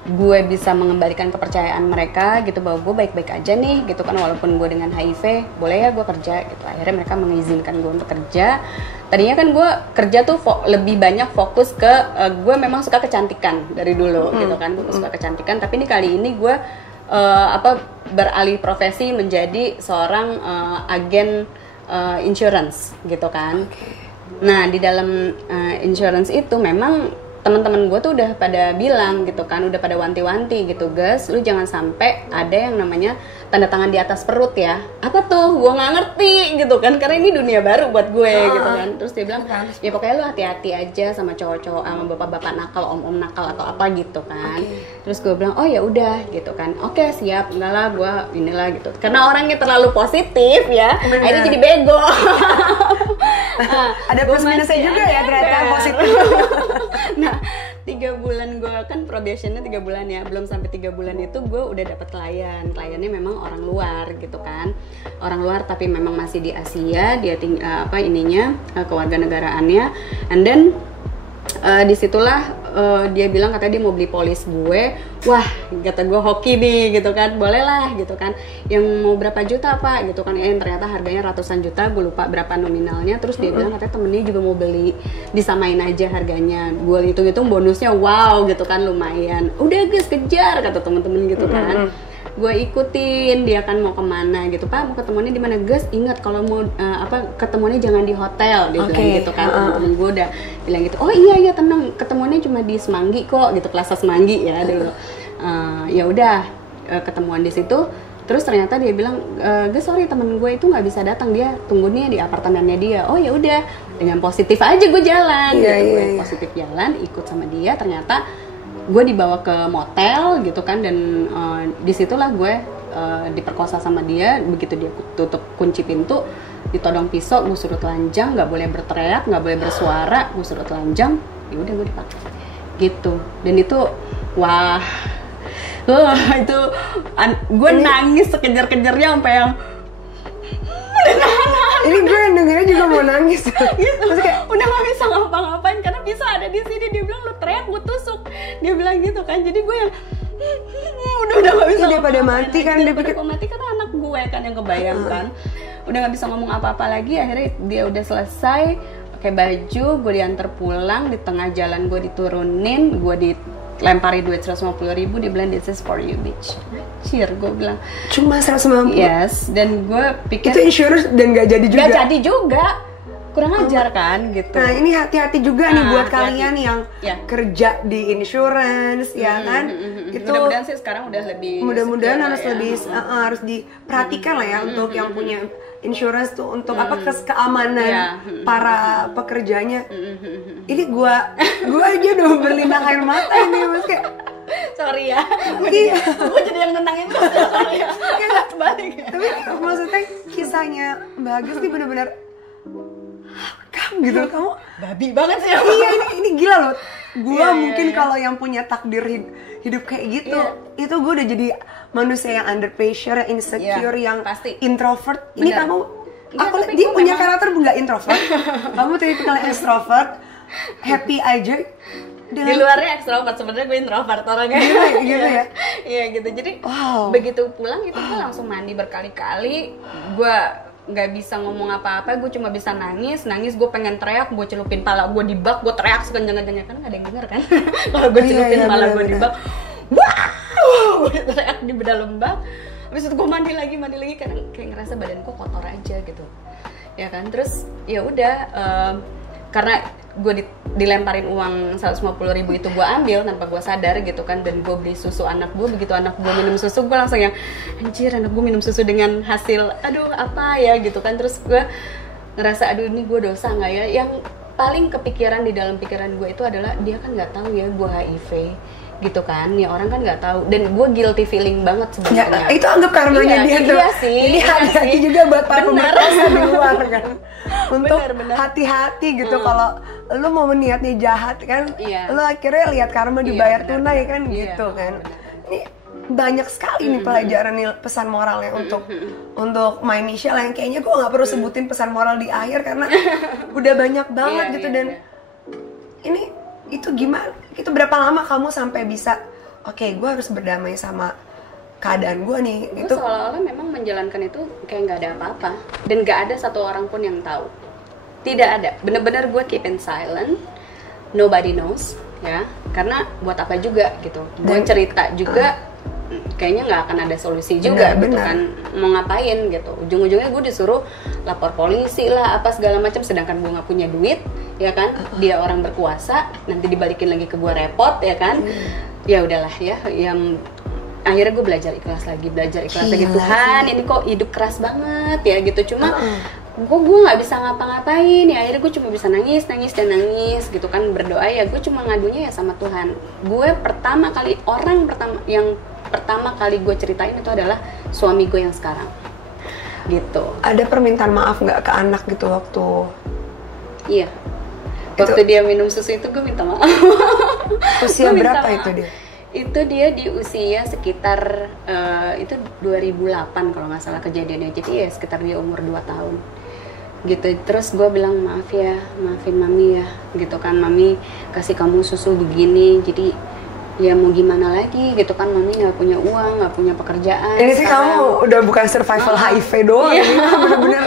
gue bisa mengembalikan kepercayaan mereka gitu bahwa gue baik-baik aja nih gitu kan, walaupun gue dengan HIV boleh ya gue kerja gitu. Akhirnya mereka mengizinkan gue untuk kerja. Tadinya kan gue kerja tuh lebih banyak fokus ke gue memang suka kecantikan dari dulu gitu kan, gue suka kecantikan. Tapi ini kali ini gue beralih profesi menjadi seorang agen insurance gitu kan. Nah di dalam insurance itu memang teman-teman gue tuh udah pada bilang gitu kan, udah pada wanti-wanti gitu, Gus, lu jangan sampai ada yang namanya tanda tangan di atas perut ya. Apa tuh? Gue nggak ngerti gitu kan, karena ini dunia baru buat gue gitu kan. Terus dia bilang, ya pokoknya lu hati-hati aja sama cowok-cowok, sama bapak-bapak nakal, om-om nakal atau apa gitu kan. Terus gue bilang, oh ya udah gitu kan, oke siap, enggak lah gue inilah gitu. Karena orangnya terlalu positif ya, akhirnya jadi bego. Ada plus minusnya juga ya ternyata yang positif. Nah 3 bulan gue kan probationnya 3 bulan ya, belum sampai 3 bulan itu gue udah dapet kliennya memang orang luar gitu kan, orang luar tapi memang masih di Asia, dia kewarganegaraannya. And then disitulah dia bilang katanya dia mau beli polis gue. Wah kata gue hoki nih gitu kan, boleh lah gitu kan, yang mau berapa juta pak gitu kan. Yang ternyata harganya ratusan juta, gue lupa berapa nominalnya. Terus dia bilang katanya temennya juga mau beli, disamain aja harganya. Gue hitung-hitung bonusnya wow gitu kan, lumayan. Udah guys kejar kata temen-temen gitu kan. Gue ikutin dia kan mau kemana gitu, pak mau ketemuannya di mana guys, ingat kalau mau ketemuannya jangan di hotel, dia bilang gitu kan. Temen gue udah bilang gitu, oh iya tenang, ketemuannya cuma di Semanggi kok gitu, Plaza Semanggi ya dulu. Ya udah ketemuan di situ. Terus ternyata dia bilang, sorry temen gue itu nggak bisa datang, dia tunggu nih di apartemennya dia. Oh ya udah, dengan positif aja gue jalan. Positif jalan, ikut sama dia. Ternyata gue dibawa ke motel gitu kan, dan disitulah gue diperkosa sama dia. Begitu dia tutup kunci pintu, ditodong pisau, gue suruh telanjang, nggak boleh berteriak, nggak boleh bersuara, gue suruh telanjang. Ya udah gue dipakai gitu. Dan itu wah. Itu gue nangis sekejar-kejarnya sampai yang ini gue dengernya juga mau nangis gitu. Kayak udah gak bisa ngapa-ngapain karena bisa ada di sini. Dia bilang lu teriak gue tusuk, dia bilang gitu kan. Jadi gue yang udah gak bisa dia pada mati kan, dia pikir mati karena anak gue kan yang kebayangkan. Udah gak bisa ngomong apa-apa lagi. Akhirnya dia udah selesai pakai baju, gue diantar pulang. Di tengah jalan gue diturunin, gue dilempari duit 150.000. Dia bilang this is for you bitch. Cheer, gue bilang cuma 150. Yes, dan gue pikir itu insurance dan gak jadi juga. Gak jadi juga, kurang ajar kan gitu. Nah ini hati-hati juga nih buat kalian yang kerja di insurance ya kan. Itu mudah-mudahan sih sekarang udah lebih. Mudah-mudahan harus lebih harus diperhatikan lah ya untuk yang punya insurance tuh untuk keamanan para pekerjanya. Ini gue aja udah berlinang air mata ini mas kayak. Sorry ya, gue jadi yang nenangin terus ya, sorry ya. Balik. Tapi maksudnya kisahnya Mbak Agus nih benar-benar kamu gitu, kamu babi banget sih. Iya ini gila loh. Gue mungkin kalau yang punya takdir hidup kayak gitu, itu gue udah jadi manusia yang under pressure, yang insecure, yang pasti. Introvert. Ini kamu, dia punya karakter nggak introvert. Kamu tipikal extrovert, happy aja. Di luarnya ekstrovert, sebenarnya gue introvert orangnya. Gitu ya? Iya gitu, jadi begitu pulang itu gue langsung mandi berkali-kali. Gue nggak bisa ngomong apa-apa, gue cuma bisa nangis, gue pengen teriak, gue celupin pala gue di bak, gue teriak sekencang-kencangnya, kan nggak ada yang denger kan. Kalau gue celupin pala gue di bak, gue teriak di dalam bak. Habis itu gue mandi lagi karena kayak ngerasa badan gue kotor aja gitu, ya kan. Terus ya udah, karena gue dilemparin uang 150.000 itu gue ambil tanpa gue sadar gitu kan, dan gue beli susu anak gue. Begitu anak gue minum susu, gue langsung yang anjir, anak gue minum susu dengan hasil aduh apa ya gitu kan. Terus gue ngerasa aduh ini gue dosa nggak ya. Yang paling kepikiran di dalam pikiran gue itu adalah dia kan nggak tahu ya gue HIV gitu kan, ya orang kan nggak tahu, dan gue guilty feeling banget sebenarnya. Ya, itu anggap karmanya dia tuh. Iya sih. Jadi hati-hati juga buat para pemerkosa di luar kan. Untuk bener. hati-hati gitu kalau lu mau niatnya jahat kan, lu akhirnya lihat karma dibayar tunai kan gitu kan. Ini banyak sekali nih pelajaran nih, pesan moralnya untuk My Michelle yang kayaknya gue nggak perlu sebutin pesan moral di akhir karena udah banyak banget gitu. Dan ini itu gimana? Itu berapa lama kamu sampai bisa gue harus berdamai sama keadaan gue nih? Gue itu seolah-olah memang menjalankan itu kayak nggak ada apa-apa, dan nggak ada satu orang pun yang tahu. Tidak ada, bener-bener gue keep in silent, nobody knows ya, karena buat apa juga gitu. Gue cerita juga kayaknya nggak akan ada solusi juga gitu kan, mau ngapain gitu. Ujung-ujungnya gue disuruh lapor polisi lah apa segala macam, sedangkan gue nggak punya duit ya kan. Dia orang berkuasa, nanti dibalikin lagi ke gue repot ya kan. Ya udahlah ya, yang akhirnya gue belajar ikhlas lagi Tuhan, ini kok hidup keras banget ya gitu. Cuma gue nggak bisa ngapa-ngapain ya, akhirnya gue cuma bisa nangis gitu kan, berdoa ya. Gue cuma ngadunya ya sama Tuhan. Gue yang pertama kali gue ceritain itu adalah suami gue yang sekarang gitu. Ada permintaan maaf nggak ke anak gitu waktu? Iya, waktu dia minum susu itu gue minta maaf. Usia berapa itu dia? Itu dia di usia sekitar itu 2008 kalau nggak salah kejadiannya, jadi ya sekitar dia umur 2 tahun gitu. Terus gue bilang maafin mami ya gitu kan, mami kasih kamu susu begini, jadi ya mau gimana lagi gitu kan, mami nggak punya uang, nggak punya pekerjaan. Ini sih kamu udah bukan survival HIV doang, ini bener-bener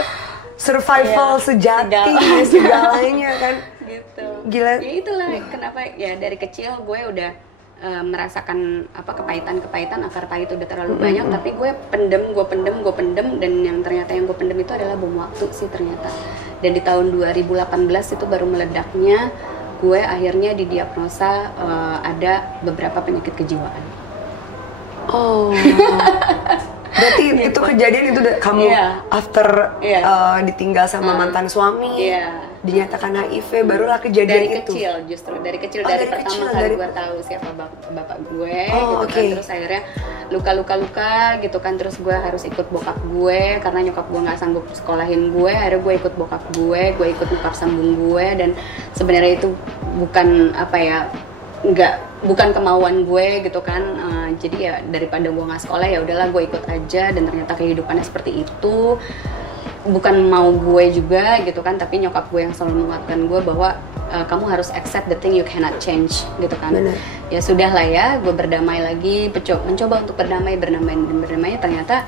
survival sejati segalanya kan gitu. Gila. Ya itulah kenapa ya dari kecil gue udah merasakan kepahitan, akar pahit udah terlalu banyak, tapi gue pendem, dan yang ternyata yang gue pendem itu adalah bom waktu sih ternyata. Dan di tahun 2018 itu baru meledaknya, gue akhirnya didiagnosa ada beberapa penyakit kejiwaan. Oh. Berarti itu kejadian itu kamu after ditinggal sama mantan suami, dinyatakan HIV, barulah kejadian itu. Dari kecil dari pertama kali gue tahu siapa bapak gue, gitu kan. Terus akhirnya luka gitu kan, terus gue harus ikut bokap gue karena nyokap gue nggak sanggup sekolahin gue. Akhirnya gue ikut bokap gue ikut bokap sambung gue, dan sebenarnya itu bukan bukan kemauan gue gitu kan. Jadi ya daripada gue nggak sekolah, ya udahlah gue ikut aja, dan ternyata kehidupannya seperti itu. Bukan mau gue juga gitu kan, tapi nyokap gue yang selalu menguatkan gue bahwa kamu harus accept the thing you cannot change gitu kan. Bener. Ya sudah lah ya, gue berdamai lagi, mencoba untuk berdamai, ternyata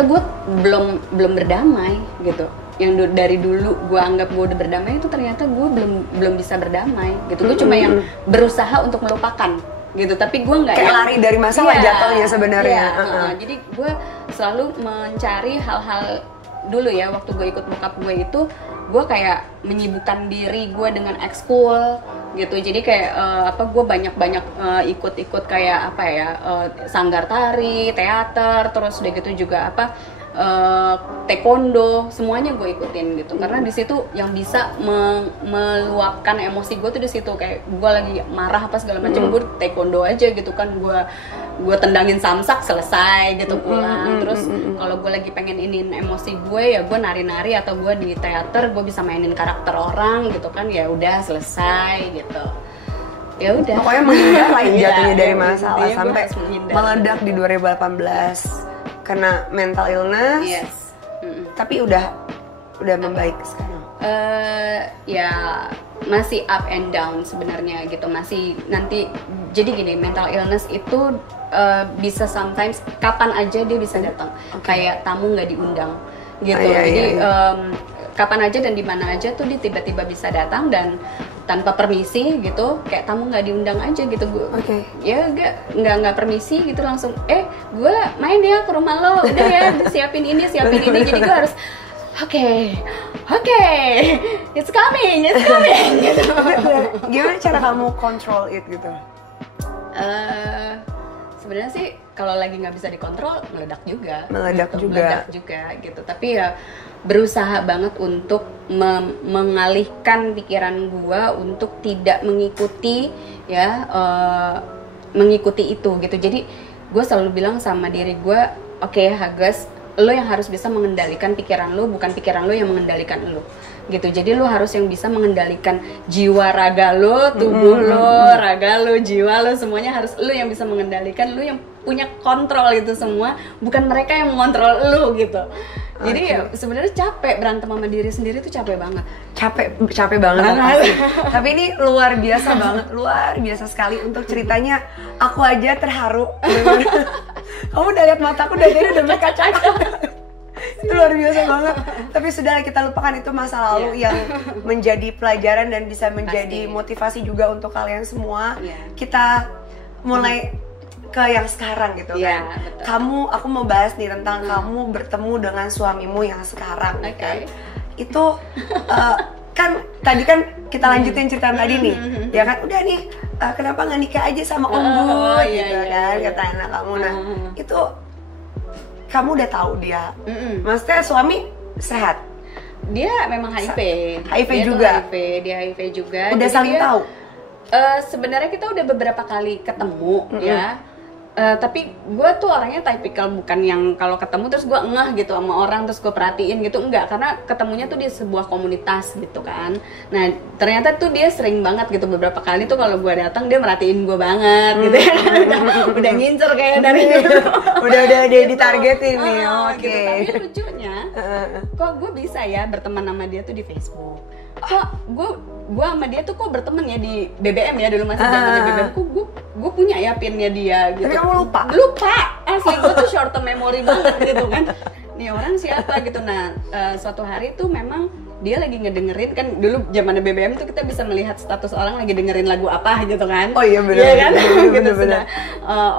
gue belum berdamai gitu. Yang dari dulu gue anggap gue udah berdamai, itu ternyata gue belum bisa berdamai gitu. Gue cuma yang berusaha untuk melupakan gitu, tapi gue nggak kayak lari dari masalah jatuhnya sebenarnya. Jadi gue selalu mencari hal-hal dulu ya. Waktu gue ikut bokap gue itu, gue kayak menyibukkan diri gue dengan ekskul gitu. Jadi kayak gue banyak ikut kayak sanggar tari, teater, terus udah gitu juga taekwondo, semuanya gue ikutin gitu. Karena di situ yang bisa meluapkan emosi gue tuh di situ. Kayak gue lagi marah apa segala macam, gue taekwondo aja gitu kan. Gue tendangin samsak, selesai gitu, pulang. Terus kalau gue lagi pengen iniin emosi gue, ya gue nari-nari, atau gue di teater gue bisa mainin karakter orang gitu kan. Ya udah selesai gitu. Ya udah. Pokoknya menghindar lah jatuhnya dari masalah, sampai meledak di 2018 kena mental illness. Tapi udah membaik sekarang. Ya masih up and down sebenarnya gitu, masih nanti. Jadi gini, mental illness itu bisa sometimes kapan aja dia bisa datang, kayak tamu nggak diundang gitu. Jadi kapan aja dan di mana aja tuh dia tiba-tiba bisa datang, dan tanpa permisi gitu, kayak tamu nggak diundang aja gitu. Ya nggak permisi gitu, langsung gue main ya ke rumah lo, udah ya siapin ini. Jadi gue harus Oke, it's coming gitu. Gimana cara kamu control it gitu? Sebenarnya sih kalau lagi nggak bisa dikontrol, meledak juga gitu. Tapi ya berusaha banget untuk mengalihkan pikiran gua untuk tidak mengikuti itu gitu. Jadi gue selalu bilang sama diri gue, oke, Hagas, lo yang harus bisa mengendalikan pikiran lo, bukan pikiran lo yang mengendalikan lo gitu. Jadi lo harus yang bisa mengendalikan jiwa raga lo, tubuh lo, raga lo, jiwa lo, semuanya harus lo yang bisa mengendalikan. Lo yang punya kontrol itu semua, bukan mereka yang mengontrol lo gitu. Jadi ya sebenarnya capek, berantem sama diri sendiri tuh capek banget. Capek banget. Tapi ini luar biasa sekali untuk ceritanya. Aku aja terharu. Kamu udah lihat mataku dari tadi udah berkaca-kaca. Itu luar biasa banget. Tapi sudahlah, kita lupakan itu masa lalu yang menjadi pelajaran dan bisa menjadi motivasi juga untuk kalian semua. Kita mulai ke yang sekarang gitu kan. Betul. Aku mau bahas nih tentang kamu bertemu dengan suamimu yang sekarang kan. Itu kan tadi kan kita lanjutin cerita tadi nih. Ya kan, udah nih kenapa nggak nikah aja sama Om Bud gitu kan, kata anak kamu. Nah, itu kamu udah tahu dia. Maksudnya suami sehat? Dia memang HIV. Dia HIV juga. Udah saling tahu? Sebenarnya kita udah beberapa kali ketemu ya. Tapi gue tuh orangnya tipikal bukan yang kalau ketemu terus gue ngeh gitu sama orang terus gue perhatiin gitu, enggak, karena ketemunya tuh di sebuah komunitas gitu kan. Nah ternyata tuh dia sering banget gitu, beberapa kali tuh kalau gue datang dia merhatiin gue banget gitu ya. udah ngincer kayak dari udah dia ditargetin nih. Gitu. Tapi lucunya kok gue bisa ya berteman sama dia tuh di Facebook. Gue sama dia tuh kok berteman ya di BBM ya, dulu masih zamannya BBM. Gue punya ya pinnya dia gitu. Tapi kamu lupa asli. Gue tuh short term memory banget gitu kan. Nih orang siapa gitu. Nah suatu hari tuh memang dia lagi ngedengerin, kan dulu zamannya BBM tuh kita bisa melihat status orang lagi dengerin lagu apa gitu kan. Oh iya benar. Iya kan? Gitu bener.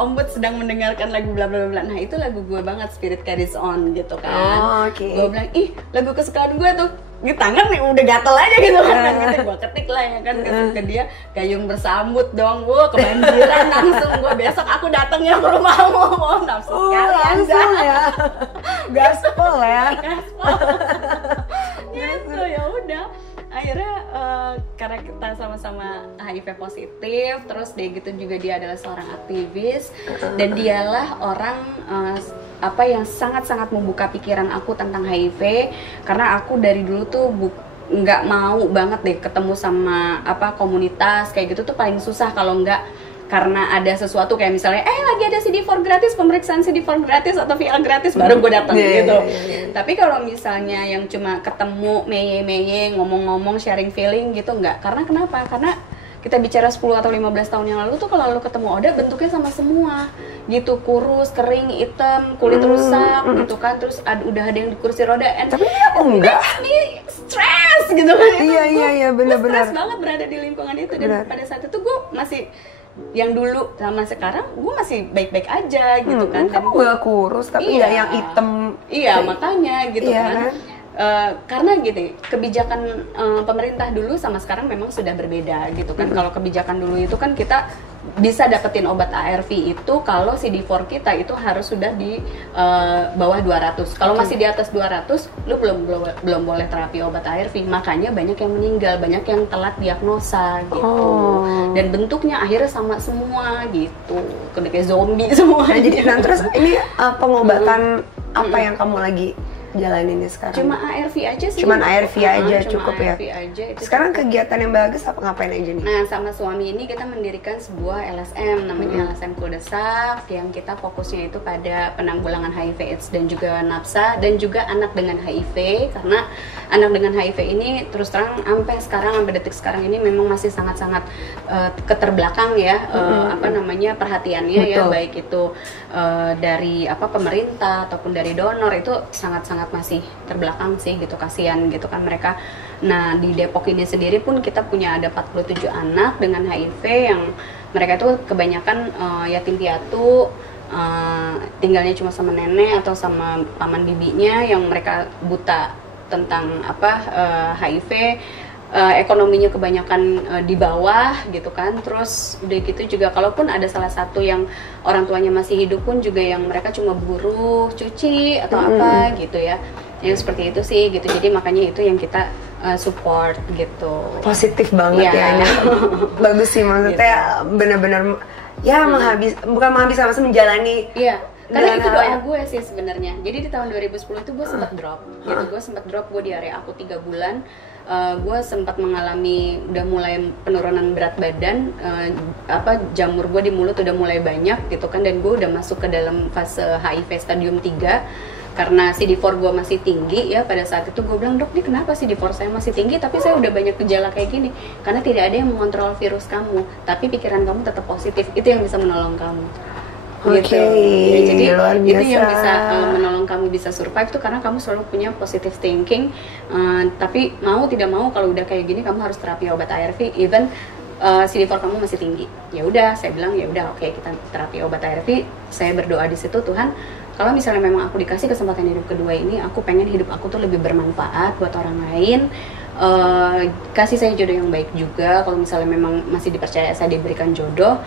Om Bud sedang mendengarkan lagu bla bla bla. Nah itu lagu gue banget, Spirit Carries On gitu kan. Gue bilang, ih lagu kesukaan gue tuh. di tangan nih udah gatel aja gitu kan. Gitu gue ketik lah ya kan ke dia, gayung bersambut dong, kebanjiran langsung gue besok aku datangnya ke rumahmu, nafsu sekali langsung ya, gaspol ya, gitu ya udah. Akhirnya karena kita sama-sama HIV positif, terus dia gitu juga dia adalah seorang aktivis dan dialah orang yang sangat-sangat membuka pikiran aku tentang HIV, karena aku dari dulu tuh nggak mau banget deh ketemu sama komunitas kayak gitu tuh paling susah kalau nggak karena ada sesuatu kayak misalnya lagi ada CD4 gratis, pemeriksaan CD4 gratis atau VL gratis baru gue datang gitu. Tapi kalau misalnya yang cuma ketemu meye-meye ngomong-ngomong sharing feeling gitu nggak. Karena kenapa? Karena kita bicara 10 atau 15 tahun yang lalu tuh kalau lu ketemu Oda bentuknya sama semua gitu, kurus, kering, hitam, kulit rusak gitu kan, terus udah ada yang di kursi roda. Tapi enggak, ini stres gitu kan. Iya benar-benar stres banget berada di lingkungan itu. Dan pada saat itu gue masih yang dulu sama sekarang gue masih baik-baik aja gitu kan. Kamu gak kurus tapi nggak yang hitam. Iya makanya gitu kan. Karena gitu kebijakan pemerintah dulu sama sekarang memang sudah berbeda gitu kan. Kalau kebijakan dulu itu kan kita bisa dapetin obat ARV itu kalau CD4 kita itu harus sudah di bawah 200. Kalau masih di atas 200 lu belum boleh terapi obat ARV. Makanya banyak yang meninggal, banyak yang telat diagnosa gitu. Dan bentuknya akhirnya sama semua gitu. Kayak zombie semua. Nah, jadi terus ini pengobatan apa yang kamu lagi jalaninnya sekarang? Cuma ARV aja sih. Cuman ARV aja cukup ARV ya. Aja, itu sekarang cukup. Kegiatan yang bagus apa ngapain aja nih? Nah, sama suami ini kita mendirikan sebuah LSM namanya LSM Kuldesak, yang kita fokusnya itu pada penanggulangan HIV/AIDS dan juga nafsa dan juga anak dengan HIV, karena anak dengan HIV ini terus terang sampai detik sekarang ini memang masih sangat-sangat keterbelakang ya perhatiannya. Betul. Ya baik itu dari pemerintah ataupun dari donor itu sangat-sangat masih terbelakang sih gitu, kasihan gitu kan mereka. Nah di Depok ini sendiri pun kita punya ada 47 anak dengan HIV yang mereka itu kebanyakan yatim piatu, tinggalnya cuma sama nenek atau sama paman bibinya yang mereka buta tentang HIV. Ekonominya kebanyakan di bawah gitu kan. Terus udah gitu juga kalaupun ada salah satu yang orang tuanya masih hidup pun juga yang mereka cuma buruh, cuci atau apa gitu ya, yang seperti itu sih gitu. Jadi makanya itu yang kita support gitu. Positif banget ya. Bagus sih maksudnya gitu. Benar-benar ya bukan menghabis menjalani. Iya. Karena itu doa gue sih sebenarnya. Jadi di tahun 2010 itu gue sempat drop gitu. Gue di area aku 3 bulan. Gue sempat mengalami udah mulai penurunan berat badan, jamur gue di mulut udah mulai banyak gitu kan, dan gue udah masuk ke dalam fase HIV stadium 3 karena CD4 gue masih tinggi ya. Pada saat itu gue bilang, dok, ini kenapa CD4 saya masih tinggi tapi saya udah banyak gejala kayak gini? Karena tidak ada yang mengontrol virus kamu, tapi pikiran kamu tetap positif, itu yang bisa menolong kamu. Gitu. Ya, jadi itu yang bisa menolong kamu bisa survive tuh karena kamu selalu punya positive thinking. Tapi mau tidak mau kalau udah kayak gini kamu harus terapi obat ARV, even CD4 kamu masih tinggi. Ya udah, saya bilang ya udah oke, kita terapi obat ARV. Saya berdoa di situ, Tuhan, kalau misalnya memang aku dikasih kesempatan hidup kedua ini, aku pengen hidup aku tuh lebih bermanfaat buat orang lain. Kasih saya jodoh yang baik juga. Kalau misalnya memang masih dipercaya saya diberikan jodoh,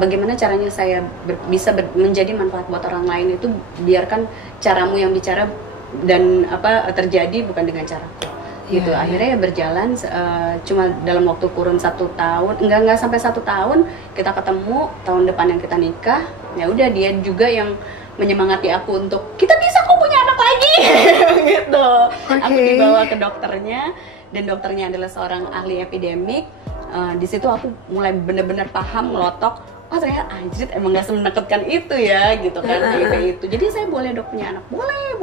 bagaimana caranya saya bisa menjadi manfaat buat orang lain, itu biarkan caramu yang bicara dan terjadi bukan dengan caraku gitu. Akhirnya ya berjalan cuma dalam waktu kurun 1 tahun, enggak sampai 1 tahun kita ketemu. Tahun depan yang kita nikah, ya udah dia juga yang menyemangati aku untuk kita bisa kok punya anak lagi gitu. Aku dibawa ke dokternya dan dokternya adalah seorang ahli epidemik. Di situ aku mulai benar-benar paham, melotok, oh ternyata anjir emang gak semenakutkan itu ya gitu kan, HIV itu. Jadi saya boleh dok punya anak,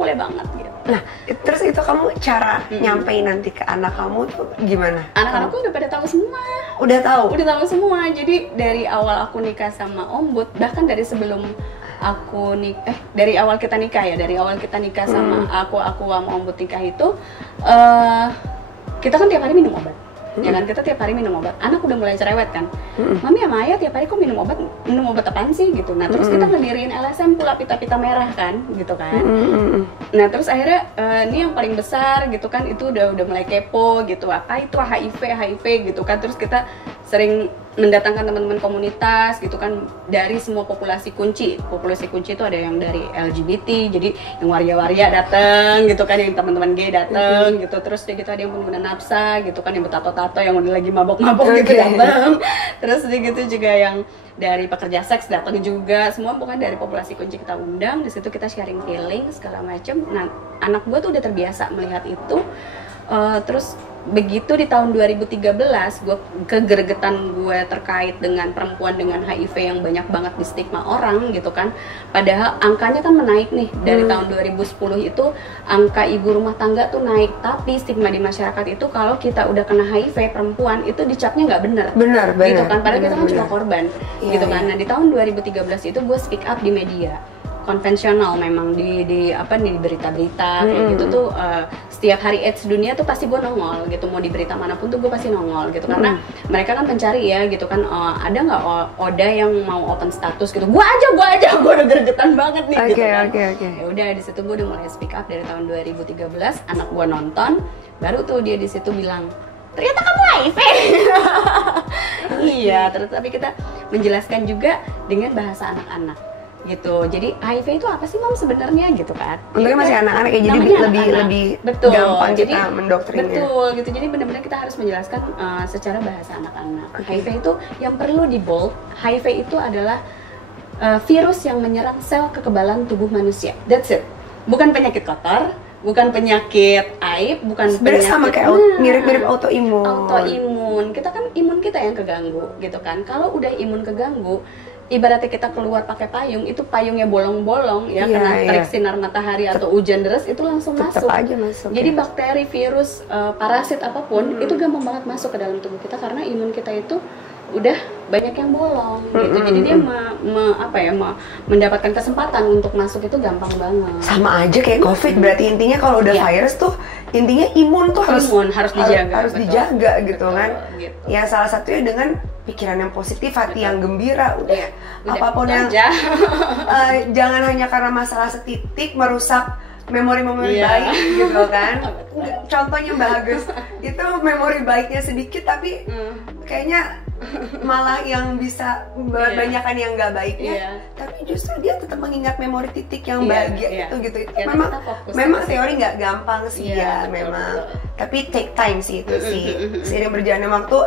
boleh banget gitu. Nah terus itu kamu cara nyampein nanti ke anak kamu tuh gimana? Anak-anakku udah pada tahu semua. Udah tahu semua. Jadi dari awal aku nikah sama Om Bud, bahkan dari sebelum aku dari awal kita nikah sama aku sama Om Bud nikah itu, kita kan tiap hari minum obat. ya kan, kita tiap hari minum obat. Anak udah mulai cerewet kan, mami sama ayah tiap hari kok minum obat apaan sih gitu. Nah terus kita ngediriin LSM pula, pita-pita merah kan gitu kan. Nah terus akhirnya ini yang paling besar gitu kan, itu udah mulai kepo gitu, apa itu HIV gitu kan. Terus kita sering mendatangkan teman-teman komunitas gitu kan dari semua populasi kunci itu ada yang dari LGBT, jadi yang waria-waria datang gitu kan, yang teman-teman gay datang gitu. Terus dia gitu ada yang pengguna nafsa gitu kan, yang bertato-tato, yang udah lagi mabok-mabok gitu datang. Terus dia gitu juga yang dari pekerja seks datang juga, semua bukan dari populasi kunci kita undang. Di situ kita sharing feeling segala macam. Nah anak gue tuh udah terbiasa melihat itu. Terus begitu di tahun 2013 gue kegergetan gue terkait dengan perempuan dengan HIV yang banyak banget di stigma orang gitu kan, padahal angkanya kan menaik nih dari tahun 2010 itu angka ibu rumah tangga tuh naik, tapi stigma di masyarakat itu kalau kita udah kena HIV perempuan itu dicapnya nggak benar gitu kan, padahal kita kan cuma korban gitu kan. Nah di tahun 2013 itu gue speak up di media konvensional, memang di berita-berita kayak gitu tuh, setiap hari AIDS dunia tuh pasti gue nongol gitu, mau di berita manapun tuh gue pasti nongol gitu, karena mereka kan pencari ya gitu kan, ada nggak Oda yang mau open status gitu, gue aja gue udah gergetan banget nih gitu kan. Ya udah di situ gue udah mulai speak up dari tahun 2013, anak gue nonton, baru tuh dia di situ bilang, ternyata kamu HIV. Iya, terus tapi kita menjelaskan juga dengan bahasa anak-anak gitu. Jadi HIV itu apa sih Mam sebenarnya gitu kan? Untungnya masih anak-anak ya, jadi lebih betul. Gampang Jadi, kita mendoktrinnya. Betul gitu. Jadi benar-benar kita harus menjelaskan secara bahasa anak-anak. HIV itu yang perlu di bold. HIV itu adalah virus yang menyerang sel kekebalan tubuh manusia. That's it. Bukan penyakit kotor, bukan penyakit aib, bukan sebenarnya penyakit sama kayak mirip-mirip autoimun. Autoimun. Kita kan imun kita yang keganggu gitu kan. Kalau udah imun keganggu, ibaratnya kita keluar pakai payung, itu payungnya bolong-bolong ya, kena terik sinar matahari atau hujan deras itu langsung masuk. Aja masuk. Jadi bakteri, virus, parasit apapun itu gampang banget masuk ke dalam tubuh kita karena imun kita itu udah banyak yang bolong gitu. Jadi dia mendapatkan kesempatan untuk masuk itu gampang banget. Sama aja kayak COVID, berarti intinya kalau udah virus tuh intinya imun tuh harus dijaga. Harus dijaga gitu kan. Gitu. Ya salah satunya dengan pikiran yang positif, hati yang gembira, udah apapun yang jangan hanya karena masalah setitik merusak memori-memori baik gitu kan. Contohnya Mbak Agus itu memori baiknya sedikit tapi kayaknya malah yang bisa banyakan yang nggak baiknya, tapi justru dia tetap mengingat memori titik yang bahagia itu gitu. Itu memang teori nggak gampang sih memang, tapi take time sih itu sih. Seiring berjalannya waktu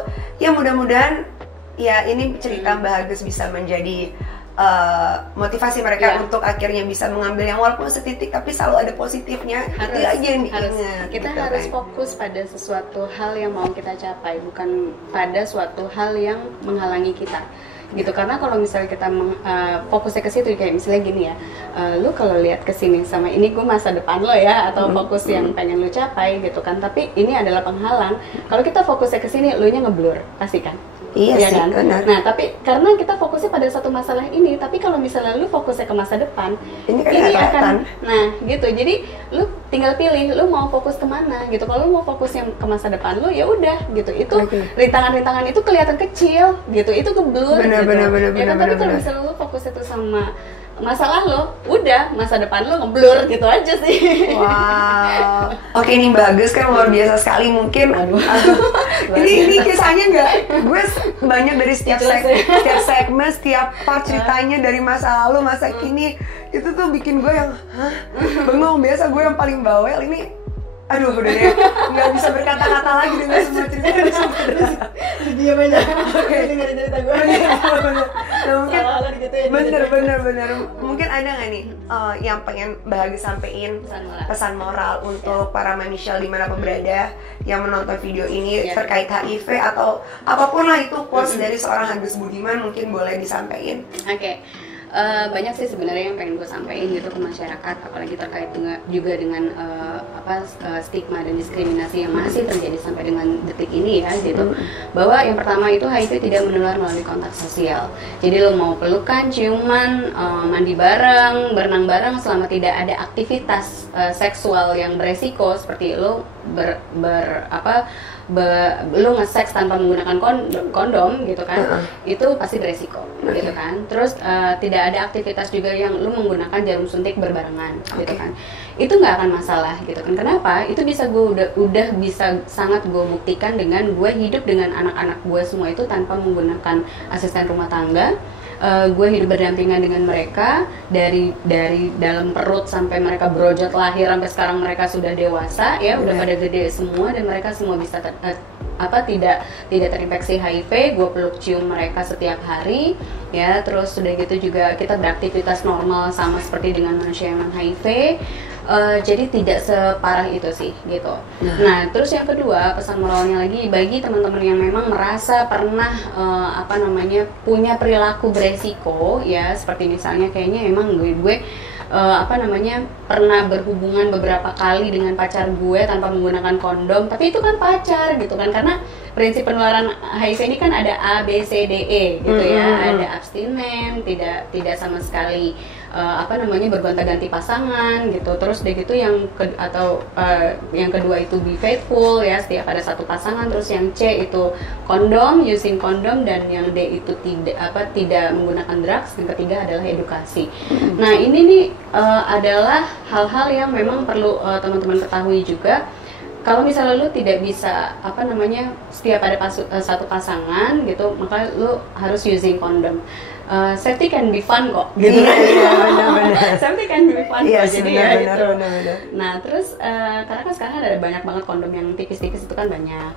ya mudah-mudahan ya ini cerita Mbak Agus bisa menjadi motivasi mereka untuk akhirnya bisa mengambil yang walaupun setitik tapi selalu ada positifnya. Itu aja yang diingat. Kita gitu harus fokus pada sesuatu hal yang mau kita capai, bukan pada suatu hal yang menghalangi kita gitu. Karena kalau misalnya kita fokusnya ke situ, kayak misalnya gini ya, lu kalau lihat ke sini sama ini gue masa depan lo ya, atau fokus yang pengen lu capai gitu kan, tapi ini adalah penghalang. Kalau kita fokusnya ke sini, lu nya ngeblur pasti kan. Iya sih, kan? Benar. Nah, tapi karena kita fokusnya pada satu masalah ini, tapi kalau misalnya lu fokusnya ke masa depan, ini akan, nah gitu. Jadi lu tinggal pilih, lu mau fokus kemana gitu. Kalau lu mau fokusnya ke masa depan lu, ya udah gitu. Itu rintangan-rintangan itu kelihatan kecil gitu, itu keblur. Benar. Tapi kalau misalnya lu fokus itu sama masalah lo, udah masa depan lo ngeblur gitu aja sih. Wow. Oke, ini bagus kan, luar biasa sekali mungkin. Ini kisahnya nggak, gue banyak dari setiap segmen, setiap part ceritanya dari masa lalu, masa kini, itu tuh bikin gue yang, bengong. Biasa gue yang paling bawel, ini aduh udah deh, nggak bisa berkata-kata lagi dengan semua cerita. Dia banyak. Oke, dengerin cerita gue. Nah, mungkin bener. Mungkin ada nggak nih yang pengen bahagia sampein pesan moral untuk para Michelle dimanapun berada yang menonton video ini terkait HIV atau apapun lah itu quotes dari seorang Agus Budiman, mungkin boleh disampaikan. Oke. Banyak sih sebenarnya yang pengen gue sampaikan gitu ke masyarakat, apalagi terkait dengan stigma dan diskriminasi yang masih terjadi sampai dengan detik ini ya gitu. Bahwa yang pertama itu HIV tidak menular melalui kontak sosial. Jadi lo mau pelukan, ciuman, mandi bareng, berenang bareng selama tidak ada aktivitas seksual yang beresiko seperti lo lu nge-seks tanpa menggunakan kondom gitu kan, itu pasti beresiko gitu kan. Terus tidak ada aktivitas juga yang lu menggunakan jarum suntik berbarengan gitu kan, itu nggak akan masalah gitu kan. Kenapa? Itu bisa gue udah bisa sangat gue buktikan dengan gue hidup dengan anak-anak gue semua itu tanpa menggunakan asisten rumah tangga. Gue hidup berdampingan dengan mereka dari dalam perut sampai mereka berojot lahir sampai sekarang mereka sudah dewasa ya, udah pada gede semua dan mereka semua bisa tidak terinfeksi HIV. Gue peluk cium mereka setiap hari ya. Terus sudah gitu juga kita beraktivitas normal sama seperti dengan manusia yang non HIV. Jadi tidak separah itu sih gitu. Nah terus yang kedua, pesan moralnya lagi bagi teman-teman yang memang merasa pernah punya perilaku beresiko ya, seperti misalnya kayaknya emang gue pernah berhubungan beberapa kali dengan pacar gue tanpa menggunakan kondom, tapi itu kan pacar gitu kan, karena prinsip penularan HIV ini kan ada A, B, C, D, E gitu ya, ada abstinen, tidak sama sekali bergonta-ganti pasangan gitu. Terus udah gitu yang kedua itu be faithful ya, setiap ada satu pasangan. Terus yang C itu kondom, using kondom, dan yang D itu tidak menggunakan drugs. Yang ketiga adalah edukasi. Nah ini nih adalah hal-hal yang memang perlu teman-teman ketahui juga. Kalau misalnya lu tidak bisa setiap ada satu pasangan gitu, maka lu harus using kondom. Safety can be fun kok gitu. Benar. Safety can be fun kok, jadi benar, ya gitu. Benar. Nah terus karena kan sekarang ada banyak banget kondom yang tipis-tipis itu kan banyak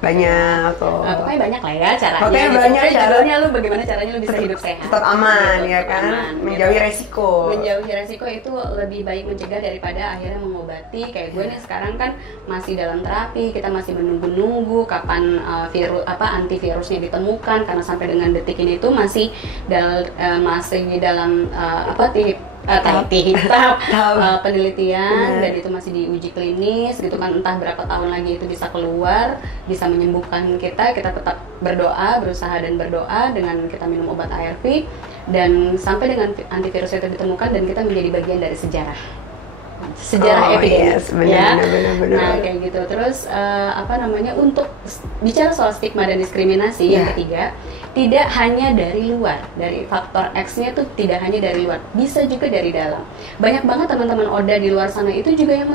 kok. Pokoknya banyak lah ya caranya. Pokoknya gitu. banyak caranya lu bagaimana caranya lu bisa hidup sehat, tetap aman gitu, ya kan, menjauhi resiko. Menjauhi resiko itu lebih baik mencegah daripada akhirnya mengobati. Kayak gue nih sekarang kan masih dalam terapi, kita masih menunggu kapan antivirusnya ditemukan, karena sampai dengan detik ini itu masih dalam tahap penelitian dan itu masih diuji klinis gitu kan. Entah berapa tahun lagi itu bisa keluar, bisa menyembuhkan kita tetap berdoa, berusaha dan berdoa dengan kita minum obat ARV dan sampai dengan antivirus itu ditemukan dan kita menjadi bagian dari sejarah epidemi ya. Benar. Nah kayak gitu. Terus untuk bicara soal stigma dan diskriminasi yang ketiga, tidak hanya dari luar, dari faktor X-nya tuh tidak hanya dari luar, bisa juga dari dalam. Banyak banget teman-teman ODA di luar sana itu juga yang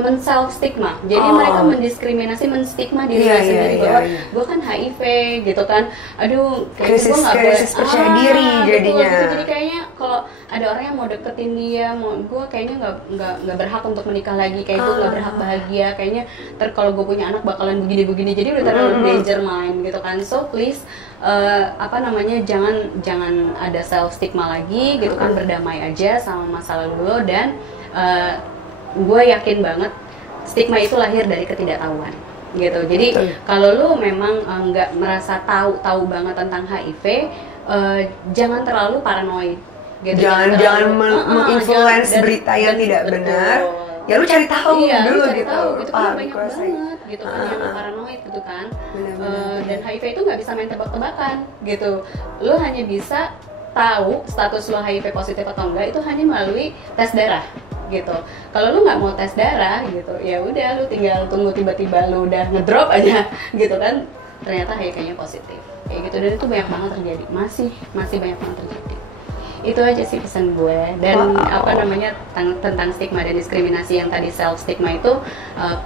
men-self stigma. Jadi mereka mendiskriminasi, menstigma diri sendiri bahwa gue kan HIV gitu kan. Aduh, kayaknya gue nggak boleh percaya diri jadinya. Betul, gitu. Jadi kayaknya kalau ada orang yang mau deketin dia, gue kayaknya nggak berhak untuk menikah lagi, kayak gue nggak berhak bahagia, kayaknya kalau gue punya anak bakalan begini. Jadi udah terlalu danger mind gitu kan. So please jangan ada self stigma lagi gitu kan. Berdamai aja sama masa lalu lo dan gue yakin banget stigma itu lahir dari ketidaktahuan gitu. Jadi kalau lu memang nggak merasa tahu banget tentang HIV, jangan terlalu paranoid gitu. Jangan menginfluence berita yang tidak benar. Ya lu cari tahu dulu cari gitu. Tahu, itu kan banyak banget gitu kan yang paranoid gitu kan. Dan HIV itu nggak bisa main tebak-tebakan gitu. Lu hanya bisa tahu status lu HIV positif atau enggak itu hanya melalui tes darah gitu. Kalau lu nggak mau tes darah gitu, ya udah lu tinggal tunggu tiba-tiba lu udah ngedrop aja gitu kan, ternyata HIV-nya positif kayak gitu. Dan itu banyak banget terjadi, masih banyak banget terjadi. Itu aja sih pesan gue. Dan tentang stigma dan diskriminasi yang tadi self stigma itu,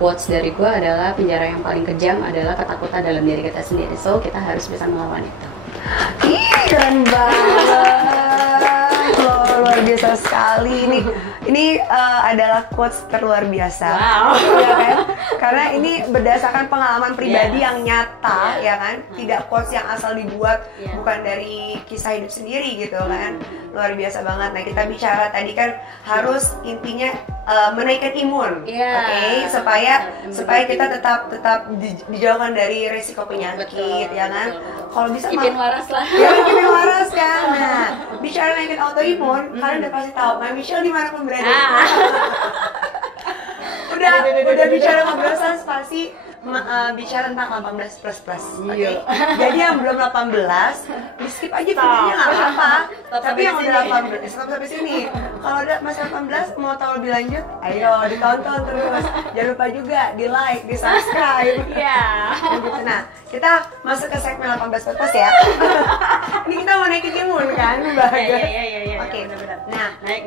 quotes dari gue adalah penjara yang paling kejam adalah ketakutan dalam diri kita sendiri. So kita harus bisa melawan itu. Ih, keren banget, luar biasa sekali ini adalah quotes terluar biasa. Wow. Ya kan? Karena ini berdasarkan pengalaman pribadi yang nyata, ya kan? Tidak quotes yang asal dibuat, bukan dari kisah hidup sendiri gitu kan. Luar biasa banget. Nah, kita bicara tadi kan harus intinya menaikkan imun, oke? Supaya kita tetap dijauhkan dari risiko penyakit, ya kan? Kalau bisa Ipin waras lah. Ya, Ipin waras kan. Nah, bicara naikin autoimun, kalian udah pasti tahu, Mbak Michelle dimanapun berada. udah bicara ngobrosan spasi bicara tentang 18 plus. Oke. Jadi yang belum 18, di skip aja videonya nggak apa-apa. Tapi yang udah 18, stop sampai sini. Kalau udah masih 18, mau tahu lebih lanjut, ayo ditonton terus. Jangan lupa juga di like, di subscribe. Iya. Gitu. Nah, kita masuk ke segmen 18 plus ya. Ini kita mau naikin imun kan, bahagia. Iya. Oke. Benar-benar. Nah, Naik.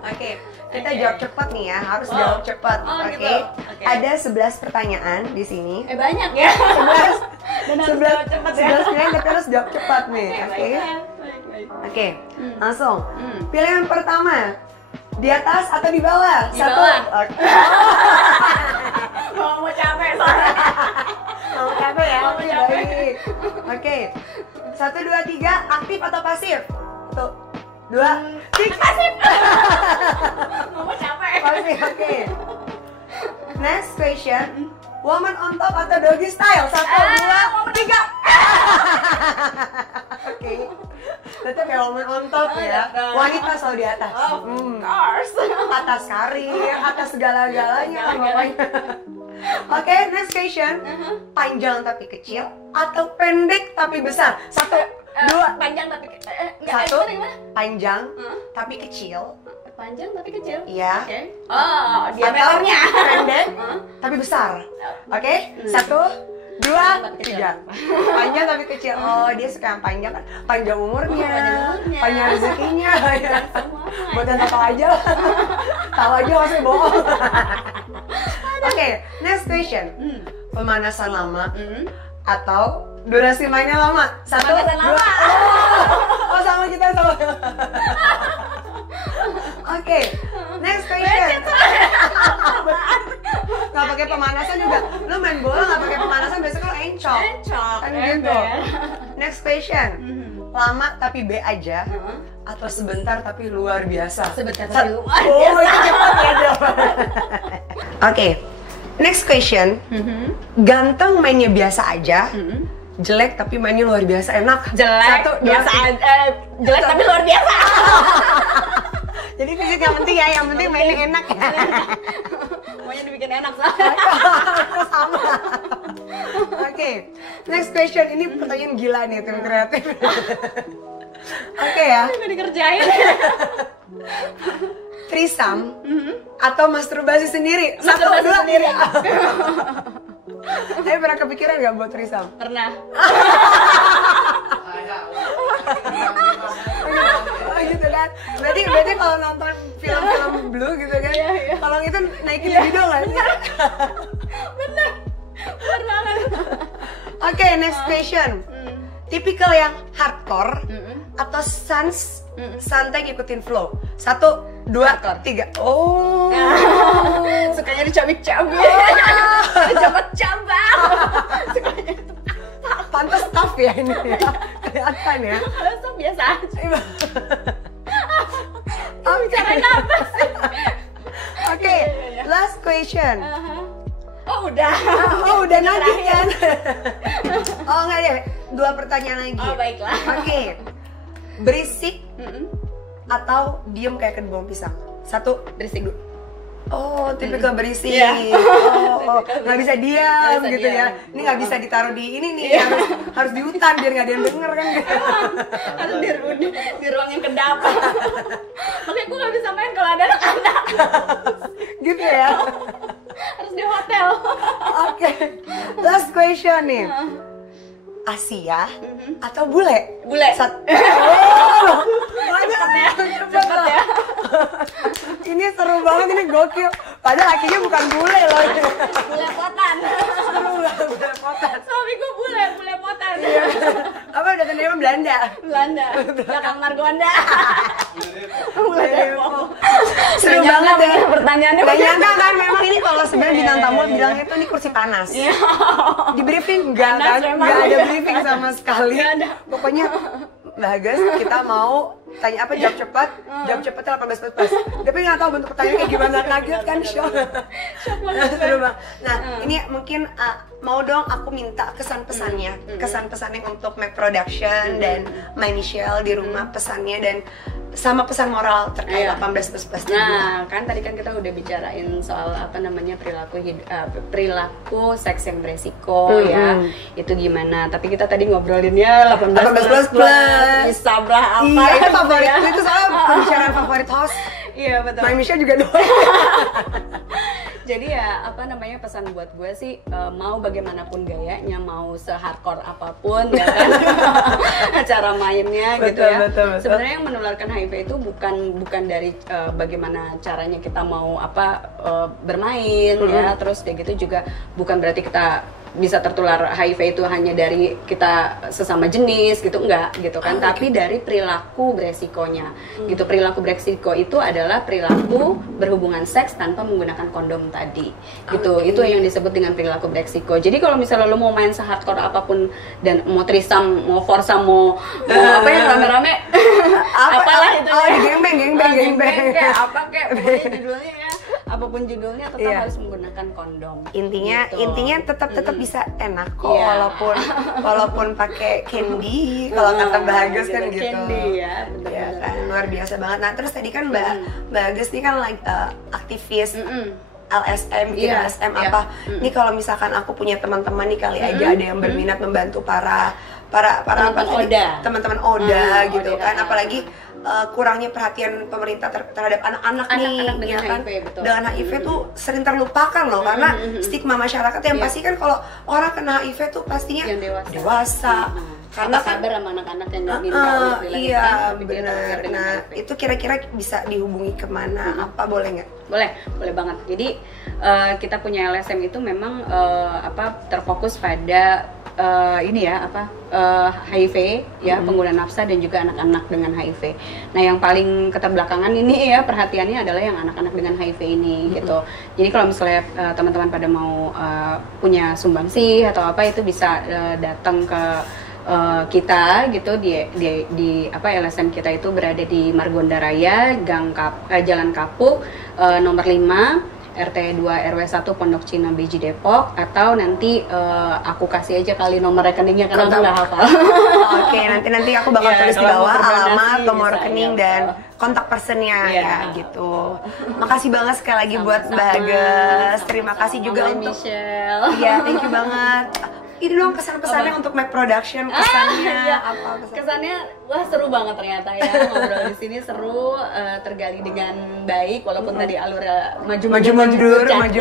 Oke, kita jawab cepat nih ya, harus jawab cepat. Oke. Gitu. Ada 11 pertanyaan di sini. Banyak ya. 11 pertanyaan tapi harus jawab cepat nih. Oke. Baik. Oke, langsung. Pilihan pertama, di atas atau di bawah? Di bawah. Oke. Mau capek soalnya. Mau capek ya? Mau Oke, capek. baik. Oke. 1, 2, 3, aktif atau pasif? 1, 2, 3. Pasif. Mau capek. Pasif, oke. Next question. Woman on top atau doggy style? 1, 2, 3. Oke. Tetap ya woman on top ya. Wanita selalu di atas. Course. Atas karir, atas segala-galanya pokoknya. Oke, next question. Panjang tapi kecil atau pendek tapi besar? 1, 2, Panjang tapi Satu. gimana? Panjang tapi kecil. Panjang tapi kecil. Iya. Oke. Oh, Atau diameternya. pendek tapi besar. Oke, 1, 2, 3. Panjang tapi kecil. Oh, dia suka yang panjang kan? Panjang umurnya, panjang rezekinya. Ya. Buat yang tahu aja. Tahu aja maksudnya bohong. Oke, next question. Pemanasan lama atau durasi mainnya lama? 1, 2. Pemanasan lama. Oh, sama kita sama. Oke, next question. Nggak pakai pemanasan juga. Lu main bola nggak pakai pemanasan biasanya kalau encok. Kan gitu. Next question. Lama tapi B aja atau sebentar tapi luar biasa? Sebentar tapi luar Oh, biasa. itu cepat ya jawabannya. Oke. Next question. Ganteng mainnya biasa aja. Jelek tapi mainnya luar biasa enak. Jelek. 1, 2, Biasa 3. aja. Jelek tapi luar biasa. Jadi fisik yang penting ya, yang penting mainnya enak ya. Maunya dibikin enak soalnya. Sama. Oke, next question. Ini pertanyaan gila nih, tim kreatif. Oke ya. Nggak dikerjain. Trisam atau masturbasi sendiri? 1, Masturbasi 2, sendiri. 3. Tapi pernah kepikiran nggak buat trisam? Pernah. Oh gitu kan? Berarti kalau nonton film-film blue gitu kan? Iya. Kalau itu naikin video nggak sih? Bener banget. Oke, next question. Tipikal yang hardcore atau santai ngikutin flow? 1, 2, Hardcore. 3. Oh. Sukanya dicabik-cabik. Dicabak-cabak. Sukanya Pantas tough ya ini ya. Kelihatan ya. kalau tuh biasa aja. Bicarain apa sih? Oke, last question. Oh udah. Oh udah lanjut kan? Oh enggak deh, 2 pertanyaan lagi. Oh baiklah. Oke, berisik atau diem kayak kedua pisang? 1, Berisik dulu. Oh, tipikal berisik. Iya. Oh, nggak bisa diam Nggak bisa gitu ya. diam. Ini nggak bisa ditaruh di ini nih, harus di hutan biar nggak ada yang denger kan. Gitu. Harus di ruang yang kedap. Makanya gue nggak bisa main kalau ada anak-anak. Gitu ya. Harus di hotel. Oke, last question nih. Asia atau bule? Bule. Oh, Cepet ya. Ini seru banget, ini gokil. Padahal lakinya bukan bule loh. Bule potan. Seru banget, bule potan. Suami gue bule potan. Iya. Apa udah terima Belanda? Belanda. Belakang Margonda. Bule Depok. Seru Nggak banget nyangka ya. pertanyaannya Gak begitu. nyangka kan, memang ini kalau sebenarnya bintang tamu bilangnya itu ini kursi panas. Iya. Di briefing enggak Panas kan? memang. Enggak ada briefing sama sekali. Nggak ada. Pokoknya bagus, kita mau tanya apa, jawab cepat. Jawab cepatnya 18 plus. Tapi nggak tahu bentuk pertanyaan kayak gimana, kaget kan, shock. Seru banget. Nah, ini mungkin mau dong aku minta kesan-pesannya. Kesan-pesannya untuk Mac Production dan My Michelle di rumah, pesannya dan sama pesan moral terkait 18 plus plus. Nah, kan tadi kan kita udah bicarain soal apa namanya perilaku seks yang beresiko ya. Itu gimana? Tapi kita tadi ngobrolinnya 18 plus. Bisa apa? Iya, itu favorit. Itu soal pembicaraan favorit host. Iya, betul. My Michelle juga doang. Jadi ya apa namanya pesan buat gue sih mau bagaimanapun gayanya, mau se-hardcore apapun ya kan cara mainnya gitu ya. Betul. Sebenarnya yang menularkan HIV itu bukan dari bagaimana caranya kita mau bermain ya, terus kayak gitu juga bukan berarti kita bisa tertular HIV itu hanya dari kita sesama jenis gitu, enggak gitu kan, tapi dari perilaku beresikonya gitu. Perilaku beresiko itu adalah perilaku berhubungan seks tanpa menggunakan kondom tadi gitu. Itu yang disebut dengan perilaku beresiko. Jadi kalau misalnya lo mau main se-hardcore apapun dan mau trisam, mau foursome, mau apa yang rame-rame apalah itu gengbeng kayak apa kayak pokoknya judulnya ya, apapun judulnya tetap harus menggunakan kondom. Intinya tetap bisa enak kok, walaupun pakai candy kalau kata Bagus kan gitu. Candy ya, betul. Ya kan, luar biasa banget. Nah terus tadi kan Mbak Bagus nih kan aktivis LSM, bikin LSM apa. Ini kalau misalkan aku punya teman-teman nih kali aja ada yang berminat membantu para teman-teman Oda gitu kan, apalagi kurangnya perhatian pemerintah terhadap anak-anak nih dengan ya kan? HIV, betul. Dengan HIV tuh sering terlupakan loh, karena stigma masyarakat yang pasti kan kalau orang kena HIV tuh pastinya yang dewasa. Karena apa kabar sama anak-anak yang nggak minta iya benar. Nah itu kira-kira bisa dihubungi kemana? Apa boleh nggak? Boleh banget. Jadi kita punya LSM itu memang terfokus pada HIV ya, pengguna nafsa dan juga anak-anak dengan HIV. Nah yang paling keterbelakangan ini ya perhatiannya adalah yang anak-anak dengan HIV ini gitu. Jadi kalau misalnya teman-teman pada mau punya sumbangsi atau apa, itu bisa datang ke kita gitu di LSM kita itu berada di Margonda Raya, Jalan Kapuk, nomor 5, RT 2 RW 1 Pondok Cina Beji Depok, atau nanti aku kasih aja kali nomor rekeningnya karena aku nggak hafal. Oke, nanti aku bakal tulis di bawah alamat, nomor rekening dan kontak personnya ya gitu. Makasih banget sekali lagi buat Bagas. Terima kasih juga untuk Michelle. Iya, thank you banget. Ini dong kesan-pesannya untuk Mac Production, kesannya apa? Kesannya wah seru banget ternyata ya, ngobrol di sini seru, tergali dengan baik walaupun tadi alurnya maju-mundur cantik,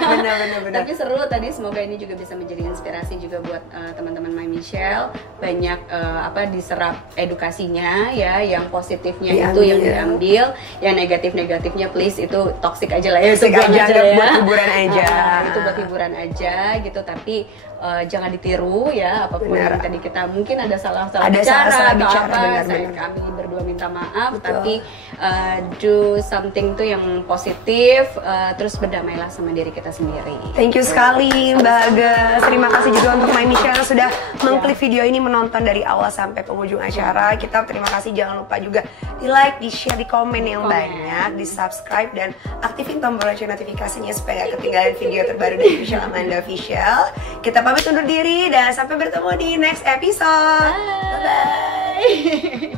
benar. Tapi seru tadi, semoga ini juga bisa menjadi inspirasi juga buat teman-teman My Michelle, banyak diserap edukasinya ya, yang positifnya itu yang diambil, yang negatifnya please itu toxic aja lah ya, toxic aja ya. Buat hiburan aja. Itu buat hiburan aja gitu, tapi jangan ditiru ya, apapun yang tadi kita mungkin ada salah bicara atau apa, kami berdua minta maaf. Betul. Tapi do something tuh yang positif, terus berdamailah sama diri kita sendiri. Thank you sekali Mbak Bagas. Terima kasih juga untuk My Michelle yang sudah mengklik video ini, menonton dari awal sampai penghujung acara. Kita terima kasih, jangan lupa juga di like, di share, di komen yang banyak, di subscribe dan aktifin tombol lonceng notifikasinya supaya gak ketinggalan video terbaru dari Michelle Amanda Official. Kita pamit undur diri dan sampai bertemu di next episode. Bye.